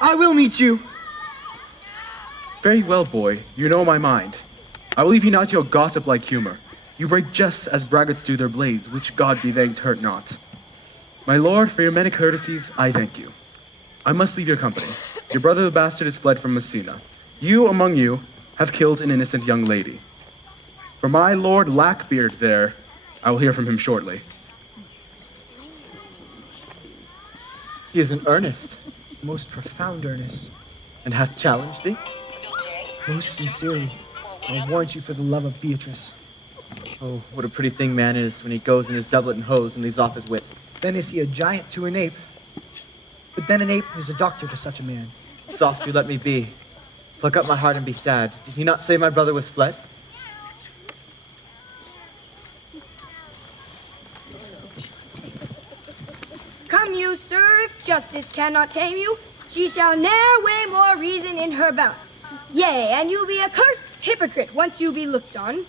I will meet you. Very well, boy. You know my mind. I will leave you not to your gossip-like humor. You break jests as braggarts do their blades, which God be thanked hurt not. My lord, for your many courtesies, I thank you. I must leave your company. Your brother the bastard is fled from Messina. You, among you, have killed an innocent young lady. For my lord Lackbeard there, I will hear from him shortly. He is in earnest, Most profound earnest. and hath challenged thee? Most sincerely. I warrant you for the love of Beatrice. Oh, what a pretty thing man is when he goes in his doublet and hose and leaves off his wit. Then is he a giant to an ape. But then an ape is a doctor to such a man. Soft you let me be. Pluck up my heart and be sad. Did he not say my brother was fled? Come you, sir, if justice cannot tame you, she shall ne'er weigh more reason in her balance. Yea, and you be a cursed hypocrite once you be looked on.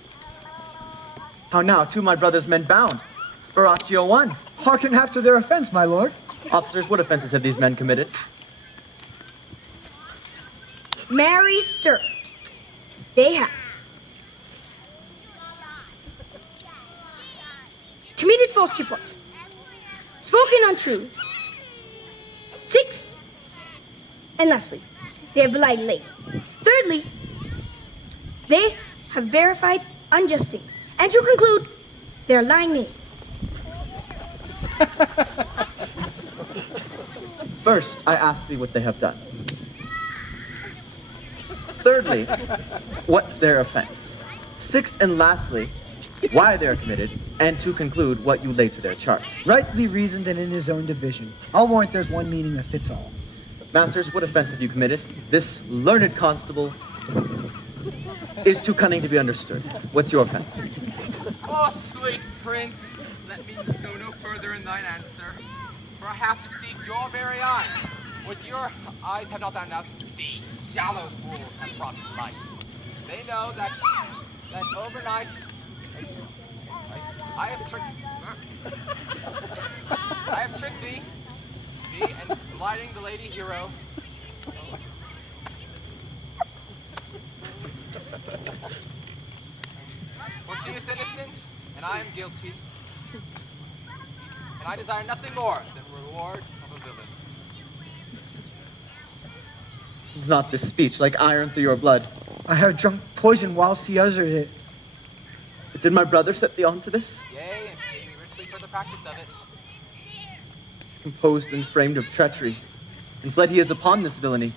How now, two of my brother's men bound? Baraccio one. Hearken after their offense, my lord. Officers, what offenses have these men committed? Marry, sir, they have committed false report, spoken untruths. 6, and lastly, they have belied late. Thirdly, they have verified unjust things. And to conclude, they are lying names. First, I ask thee what they have done. Thirdly, what their offense. Sixth and lastly, why they are committed, and to conclude what you lay to their charge. Rightly reasoned and in his own division. I'll warrant there's one meaning that fits all. Masters, what offense have you committed? This learned constable is too cunning to be understood. What's your offense? Oh, sweet prince, let me go no further in thine answer, for I have to seek your very eyes. What your eyes have not found out, these shallow fools have brought to light. They know that overnight I have tricked thee, and blighting the lady hero. For she is innocent, and I am guilty. And I desire nothing more than reward of a villain. Is not this speech like iron through your blood? I have drunk poison whilst he uttered it. But did my brother set thee on to this? Yea, and pay me richly for the practice of it. He's composed and framed of treachery, and fled he is upon this villainy.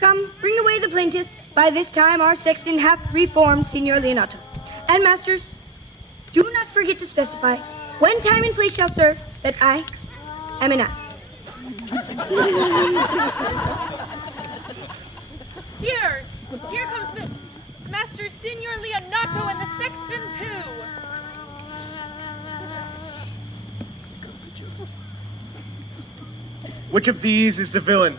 Come, bring away the plaintiffs. By this time our sexton hath reformed Signor Leonato. And masters, do not forget to specify when time and place shall serve that I am an ass. Here comes Master Signor Leonato and the sexton too. Which of these is the villain?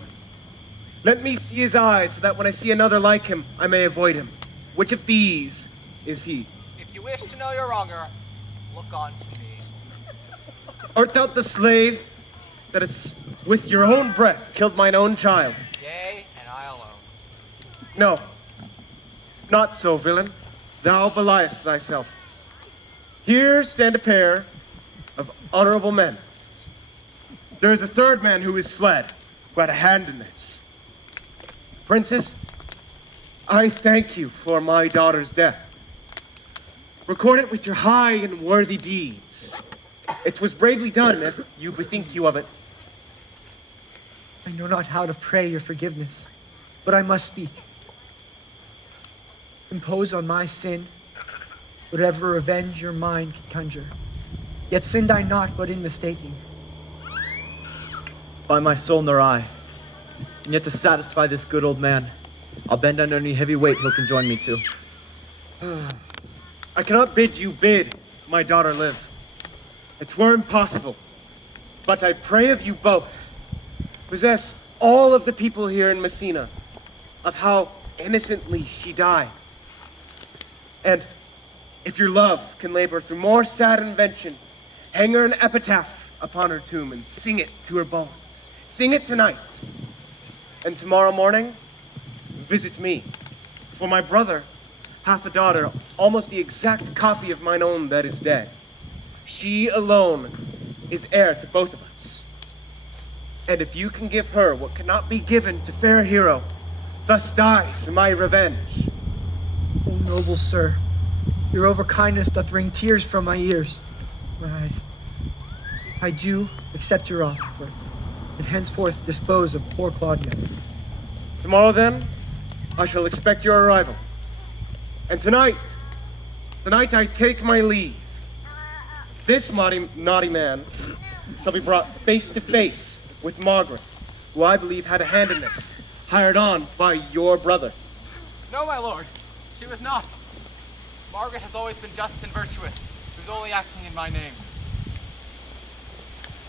Let me see his eyes so that when I see another like him, I may avoid him. Which of these is he? If you wish to know your wronger, look on to me. Art thou the slave that has with your own breath killed mine own child? Yea, and I alone. No, not so, villain. Thou beliest thyself. Here stand a pair of honorable men. There is a third man who is fled, who had a hand in this. Princess, I thank you for my daughter's death. Record it with your high and worthy deeds. It was bravely done, if you bethink you of it. I know not how to pray your forgiveness, but I must speak. Impose on my sin whatever revenge your mind can conjure. Yet sinned I not, but in mistaking. By my soul nor I. And yet to satisfy this good old man, I'll bend under any heavy weight he'll conjoin me to. I cannot bid you bid my daughter live. It were impossible. But I pray of you both, possess all of the people here in Messina of how innocently she died. And if your love can labor through more sad invention, hang her an epitaph upon her tomb and sing it to her bones. Sing it tonight. And tomorrow morning, visit me. For my brother hath a daughter, almost the exact copy of mine own that is dead. She alone is heir to both of us. And if you can give her what cannot be given to fair hero, thus dies my revenge. O noble sir, Your overkindness doth wring tears from my ears, my eyes. I do accept your offer, and henceforth dispose of poor Claudia. Tomorrow, then, I shall expect your arrival. And tonight I take my leave. This naughty man shall be brought face to face with Margaret, who I believe had a hand in this, hired on by your brother. No, my lord, she was not. Margaret has always been just and virtuous. She was only acting in my name.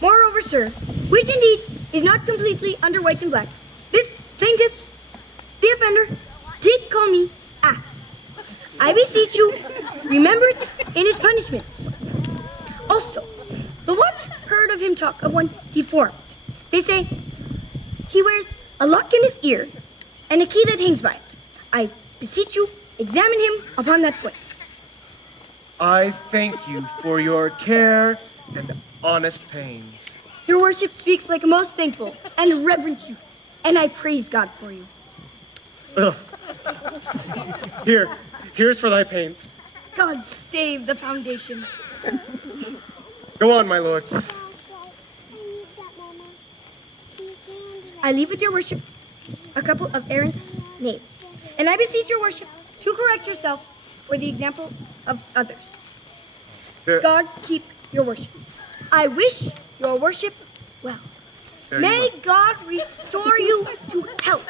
Moreover, sir, which indeed is not completely under white and black, this plaintiff, the offender, did call me ass. I beseech you, remember it in his punishments. Also, the watch heard of him talk of one deformed. They say he wears a lock in his ear and a key that hangs by it. I beseech you, examine him upon that point. I thank you for your care and honest pains. Your worship speaks like a most thankful and reverent youth, and I praise God for you. Ugh. Here's for thy pains. God save the foundation. Go on, my lords. I leave with your worship a couple of errant knaves, and I beseech your worship to correct yourself for the example of others. God keep your worship. I wish your worship well. May God restore you to health.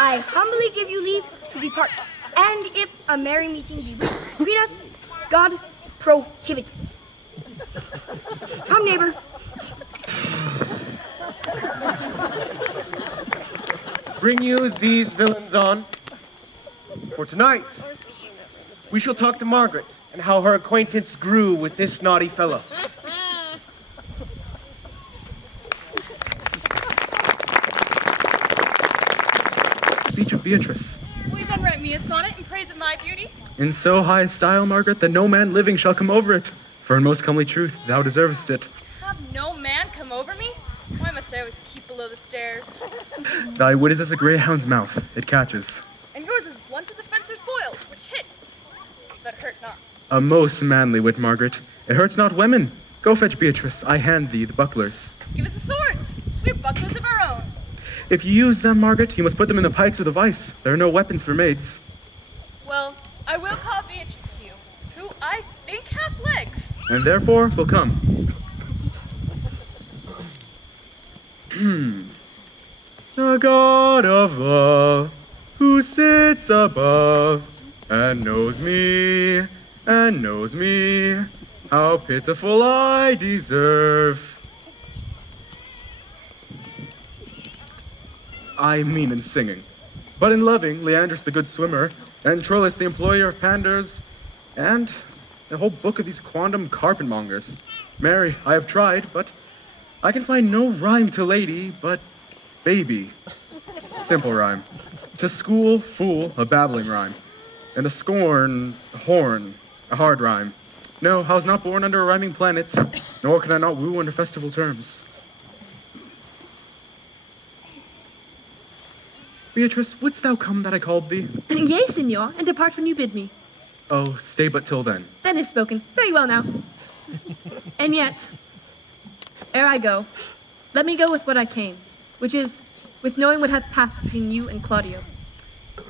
I humbly give you leave to depart, and if a merry meeting be between us, God prohibit it. Come, neighbor. Bring you these villains on. For tonight, we shall talk to Margaret and how her acquaintance grew with this naughty fellow. Speech of Beatrice. Will you then write me a sonnet in praise of my beauty? In so high a style, Margaret, that no man living shall come over it. For in most comely truth, thou deservest it. Have no man come over me? Why must I always keep below the stairs? Thy wit is as a greyhound's mouth, it catches. And yours is blunt as a fencer's foils, which hit, but hurt not. A most manly wit, Margaret. It hurts not women. Go fetch Beatrice, I hand thee the bucklers. Give us the swords. We have bucklers of our own. If you use them, Margaret, you must put them in the pikes with a vice. There are no weapons for maids. Well, I will call Beatrice to you, who I think hath legs. And therefore will come. The God of love, who sits above, and knows me, how pitiful I deserve. I mean in singing. But in loving, Leandrus the good swimmer, and Troilus the employer of panders, and the whole book of these quondam carpetmongers. Mary, I have tried, but I can find no rhyme to lady, but baby. Simple rhyme. To school, fool, a babbling rhyme. And to scorn, horn, a hard rhyme. No, I was not born under a rhyming planet, nor can I not woo under festival terms. Beatrice, wouldst thou come that I called thee? Yea, signor, and depart when you bid me. Oh, stay but till then. Then is spoken. Very well now. And yet, ere I go, let me go with what I came, which is with knowing what hath passed between you and Claudio.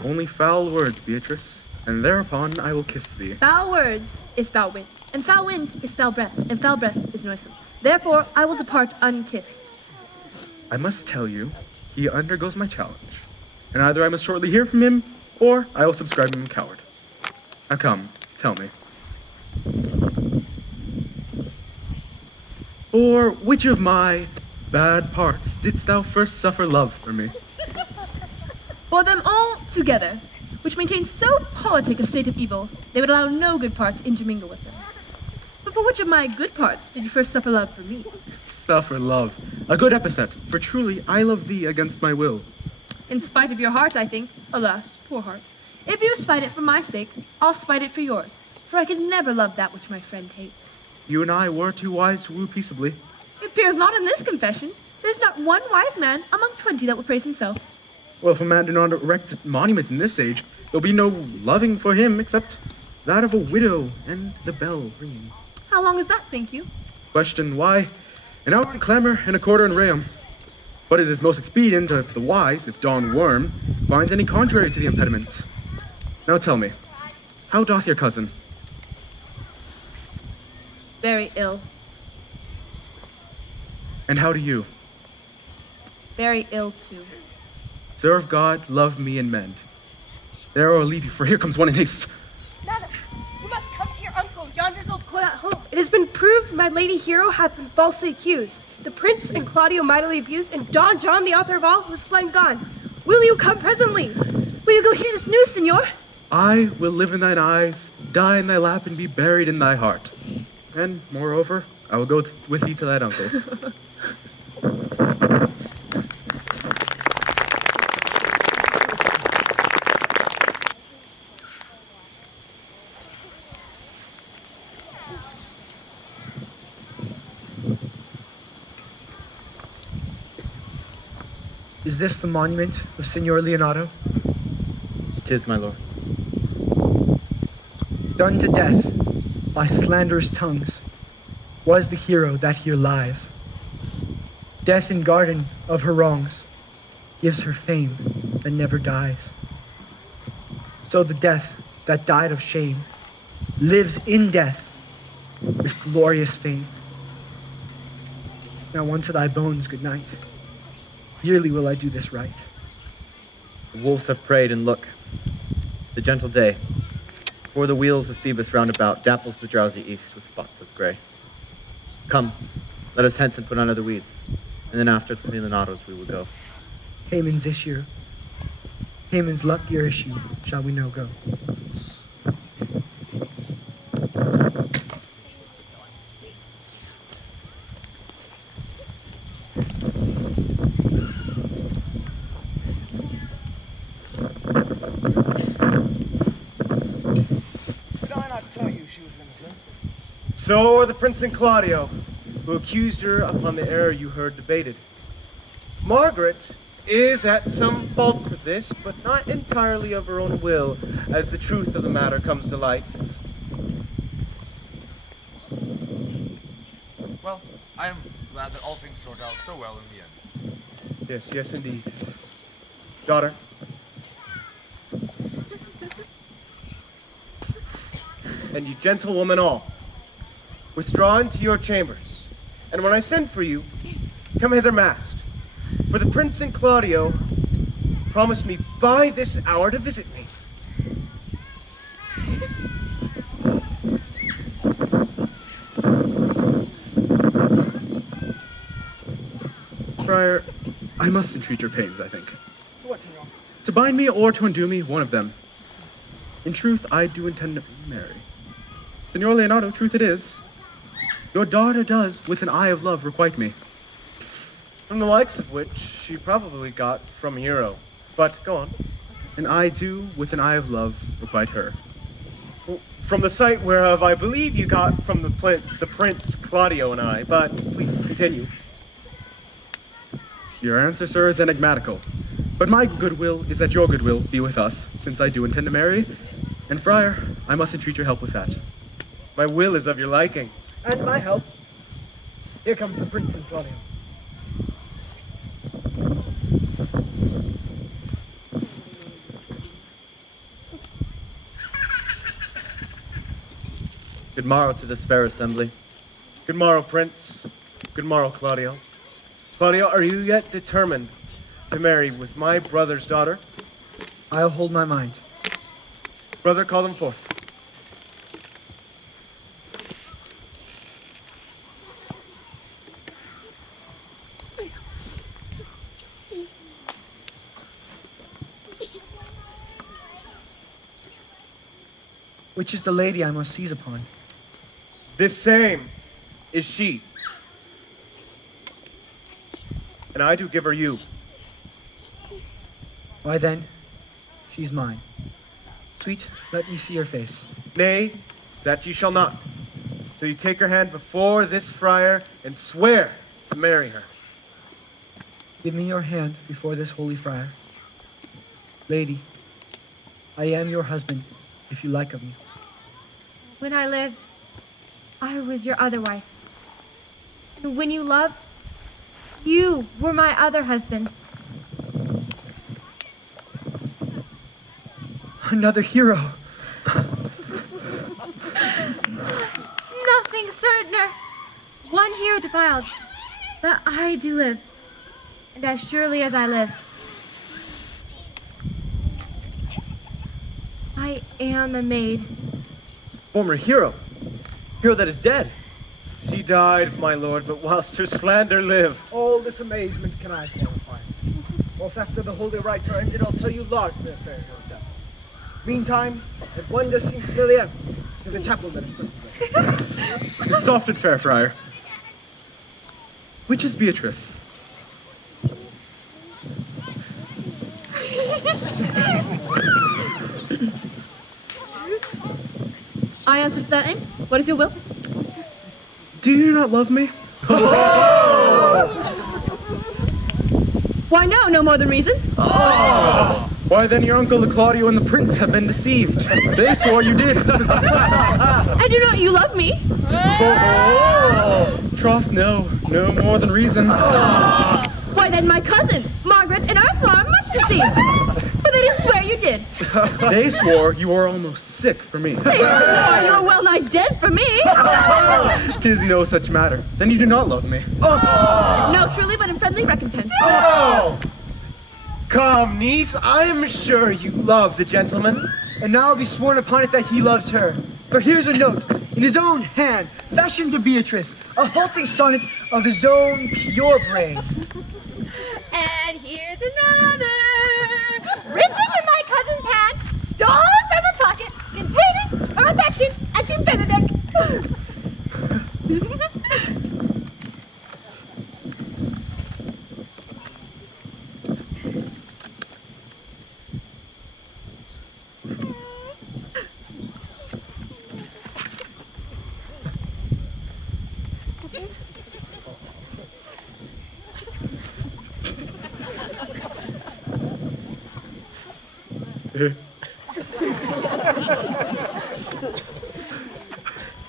Only foul words, Beatrice, and thereupon I will kiss thee. Foul words is foul wind, and foul wind is foul breath, and foul breath is noisome. Therefore, I will depart unkissed. I must tell you, he undergoes my challenge, and either I must shortly hear from him, or I will subscribe him a coward. Now come, tell me. For which of my bad parts didst thou first suffer love for me? For them all together, which maintain so politic a state of evil, they would allow no good part to intermingle with them. But for which of my good parts did you first suffer love for me? Suffer love. A good epithet, for truly I love thee against my will. In spite of your heart, I think. Alas, poor heart. If you spite it for my sake, I'll spite it for yours, for I could never love that which my friend hates. You and I were too wise to woo peaceably. It appears not in this confession. There's not one wise man among 20 that will praise himself. Well, if a man do not erect monuments in this age, there'll be no loving for him except that of a widow, and the bell ringing. How long is that, think you? Question, why? An hour in clamor and a quarter in Reum. But it is most expedient of the wise if Don Worm finds any contrary to the impediment. Now tell me, how doth your cousin? Very ill. And how do you? Very ill too. Serve God, love me, and mend. There I'll leave you, for here comes one in haste. Madam, you must come to your uncle, yonder's old court at home. It has been proved my lady hero hath been falsely accused. The prince and Claudio mightily abused, and Don John, the author of all, was fled and gone. Will you come presently? Will you go hear this news, senor? I will live in thine eyes, die in thy lap, and be buried in thy heart. And, moreover, I will go with thee to thine uncle's. Is this the monument of Signor Leonardo? 'Tis, my lord. Done to death by slanderous tongues was the hero that here lies. Death in garden of her wrongs gives her fame that never dies. So the death that died of shame lives in death with glorious fame. Now unto thy bones, good night. Yearly will I do this right. The wolves have preyed, and look, the gentle day, before the wheels of Phoebus round about, dapples the drowsy east with spots of gray. Come, let us hence and put on other weeds, and then after the Leonados we will go. Haman's issue, Haman's luckier issue, shall we now go? So are the Prince and Claudio, who accused her upon the error you heard debated. Margaret is at some fault for this, but not entirely of her own will, as the truth of the matter comes to light. Well, I am glad that all things sort out so well in the end. Yes, yes, indeed. Daughter. And you gentlewomen all, withdraw into your chambers, and when I send for you, come hither masked. For the Prince and Claudio promised me by this hour to visit me. Friar, I must entreat your pains, I think. What, senor? To bind me or to undo me, one of them. In truth, I do intend to marry. Signor Leonardo, truth it is, your daughter does, with an eye of love, requite me. From the likes of which she probably got from Hero. But go on. And I do, with an eye of love, requite her. Well, from the sight whereof I believe you got from the Prince Claudio and I, but please continue. Your answer, sir, is enigmatical. But my goodwill is that your goodwill be with us, since I do intend to marry. And Friar, I must entreat your help with that. My will is of your liking. And my help. Here comes the Prince and Claudio. Good morrow to this fair assembly. Good morrow, Prince. Good morrow, Claudio. Claudio, are you yet determined to marry with my brother's daughter? I'll hold my mind. Brother, call them forth. Which is the lady I must seize upon? This same is she. And I do give her you. Why then, she's mine. Sweet, let me see your face. Nay, that you shall not, till you take her hand before this friar and swear to marry her. Give me your hand before this holy friar. Lady, I am your husband, if you like of me. When I lived, I was your other wife. And when you loved, you were my other husband. Another hero. Nothing certainer. One hero defiled, but I do live. And as surely as I live, I am a maid. Former hero. Hero that is dead. She died, my lord, but whilst her slander lived. All this amazement can I qualify. Whilst after the holy rites are ended, I'll tell you largely of fair hero death. Meantime, if one does seem familiar, to the chapel that is present there. Soft and fair, friar. Which is Beatrice? I answer to that name. What is your will? Do you not love me? Why no, no more than reason. Why then your uncle, the Claudio, and the prince have been deceived. They swore you did. And do not you love me? Troth, no more than reason. Why then my cousin, Margaret, and Ursula are much deceived. For they didn't swear you did. They swore you were almost sick for me. They swore you were well nigh dead for me. 'Tis no such matter. Then you do not love me. No, truly, but in friendly recompense. Come, niece, I am sure you love the gentleman. And now I'll be sworn upon it that he loves her. For here's a note, in his own hand, fashioned to Beatrice, a halting sonnet of his own pure brain. And here's another, written in my cousin's hand, stolen from her pocket, containing her affection and to Benedict.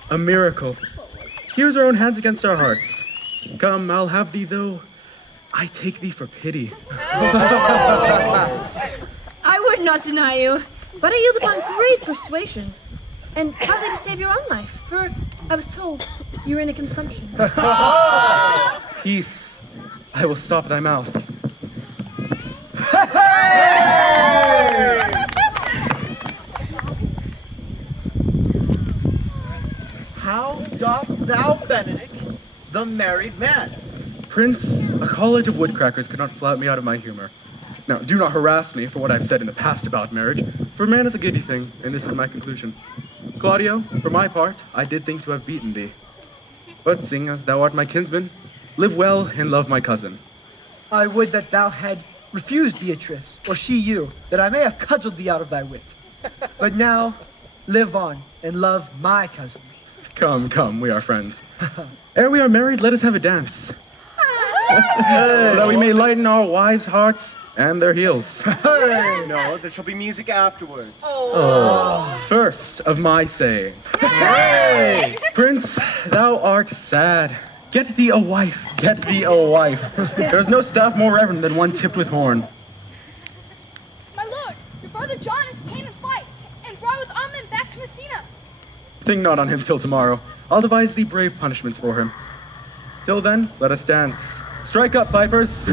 A miracle. Here's our own hands against our hearts. Come, I'll have thee, though I take thee for pity. I would not deny you, but I yield upon great persuasion. And partly to save your own life, for I was told you were in a consumption. Peace. I will stop thy mouth. How dost thou, Benedict, the married man? Prince, a college of woodcrackers could not flout me out of my humor. Now, do not harass me for what I've said in the past about marriage, for man is a giddy thing, and this is my conclusion. Claudio, for my part, I did think to have beaten thee. But seeing as thou art my kinsman, live well and love my cousin. I would that thou had refused Beatrice, or she you, that I may have cudgeled thee out of thy wit. But now, live on and love my cousin. Come, we are friends. Ere we are married, let us have a dance. So that we may lighten our wives' hearts and their heels. No, there shall be music afterwards. First of my saying. Prince, thou art sad. Get thee a wife, get thee a wife. There is no staff more reverend than one tipped with horn. My lord, your brother John is ta'en in flight and brought with armament back to Messina. Think not on him till tomorrow. I'll devise thee brave punishments for him. Till then, let us dance. Strike up, pipers.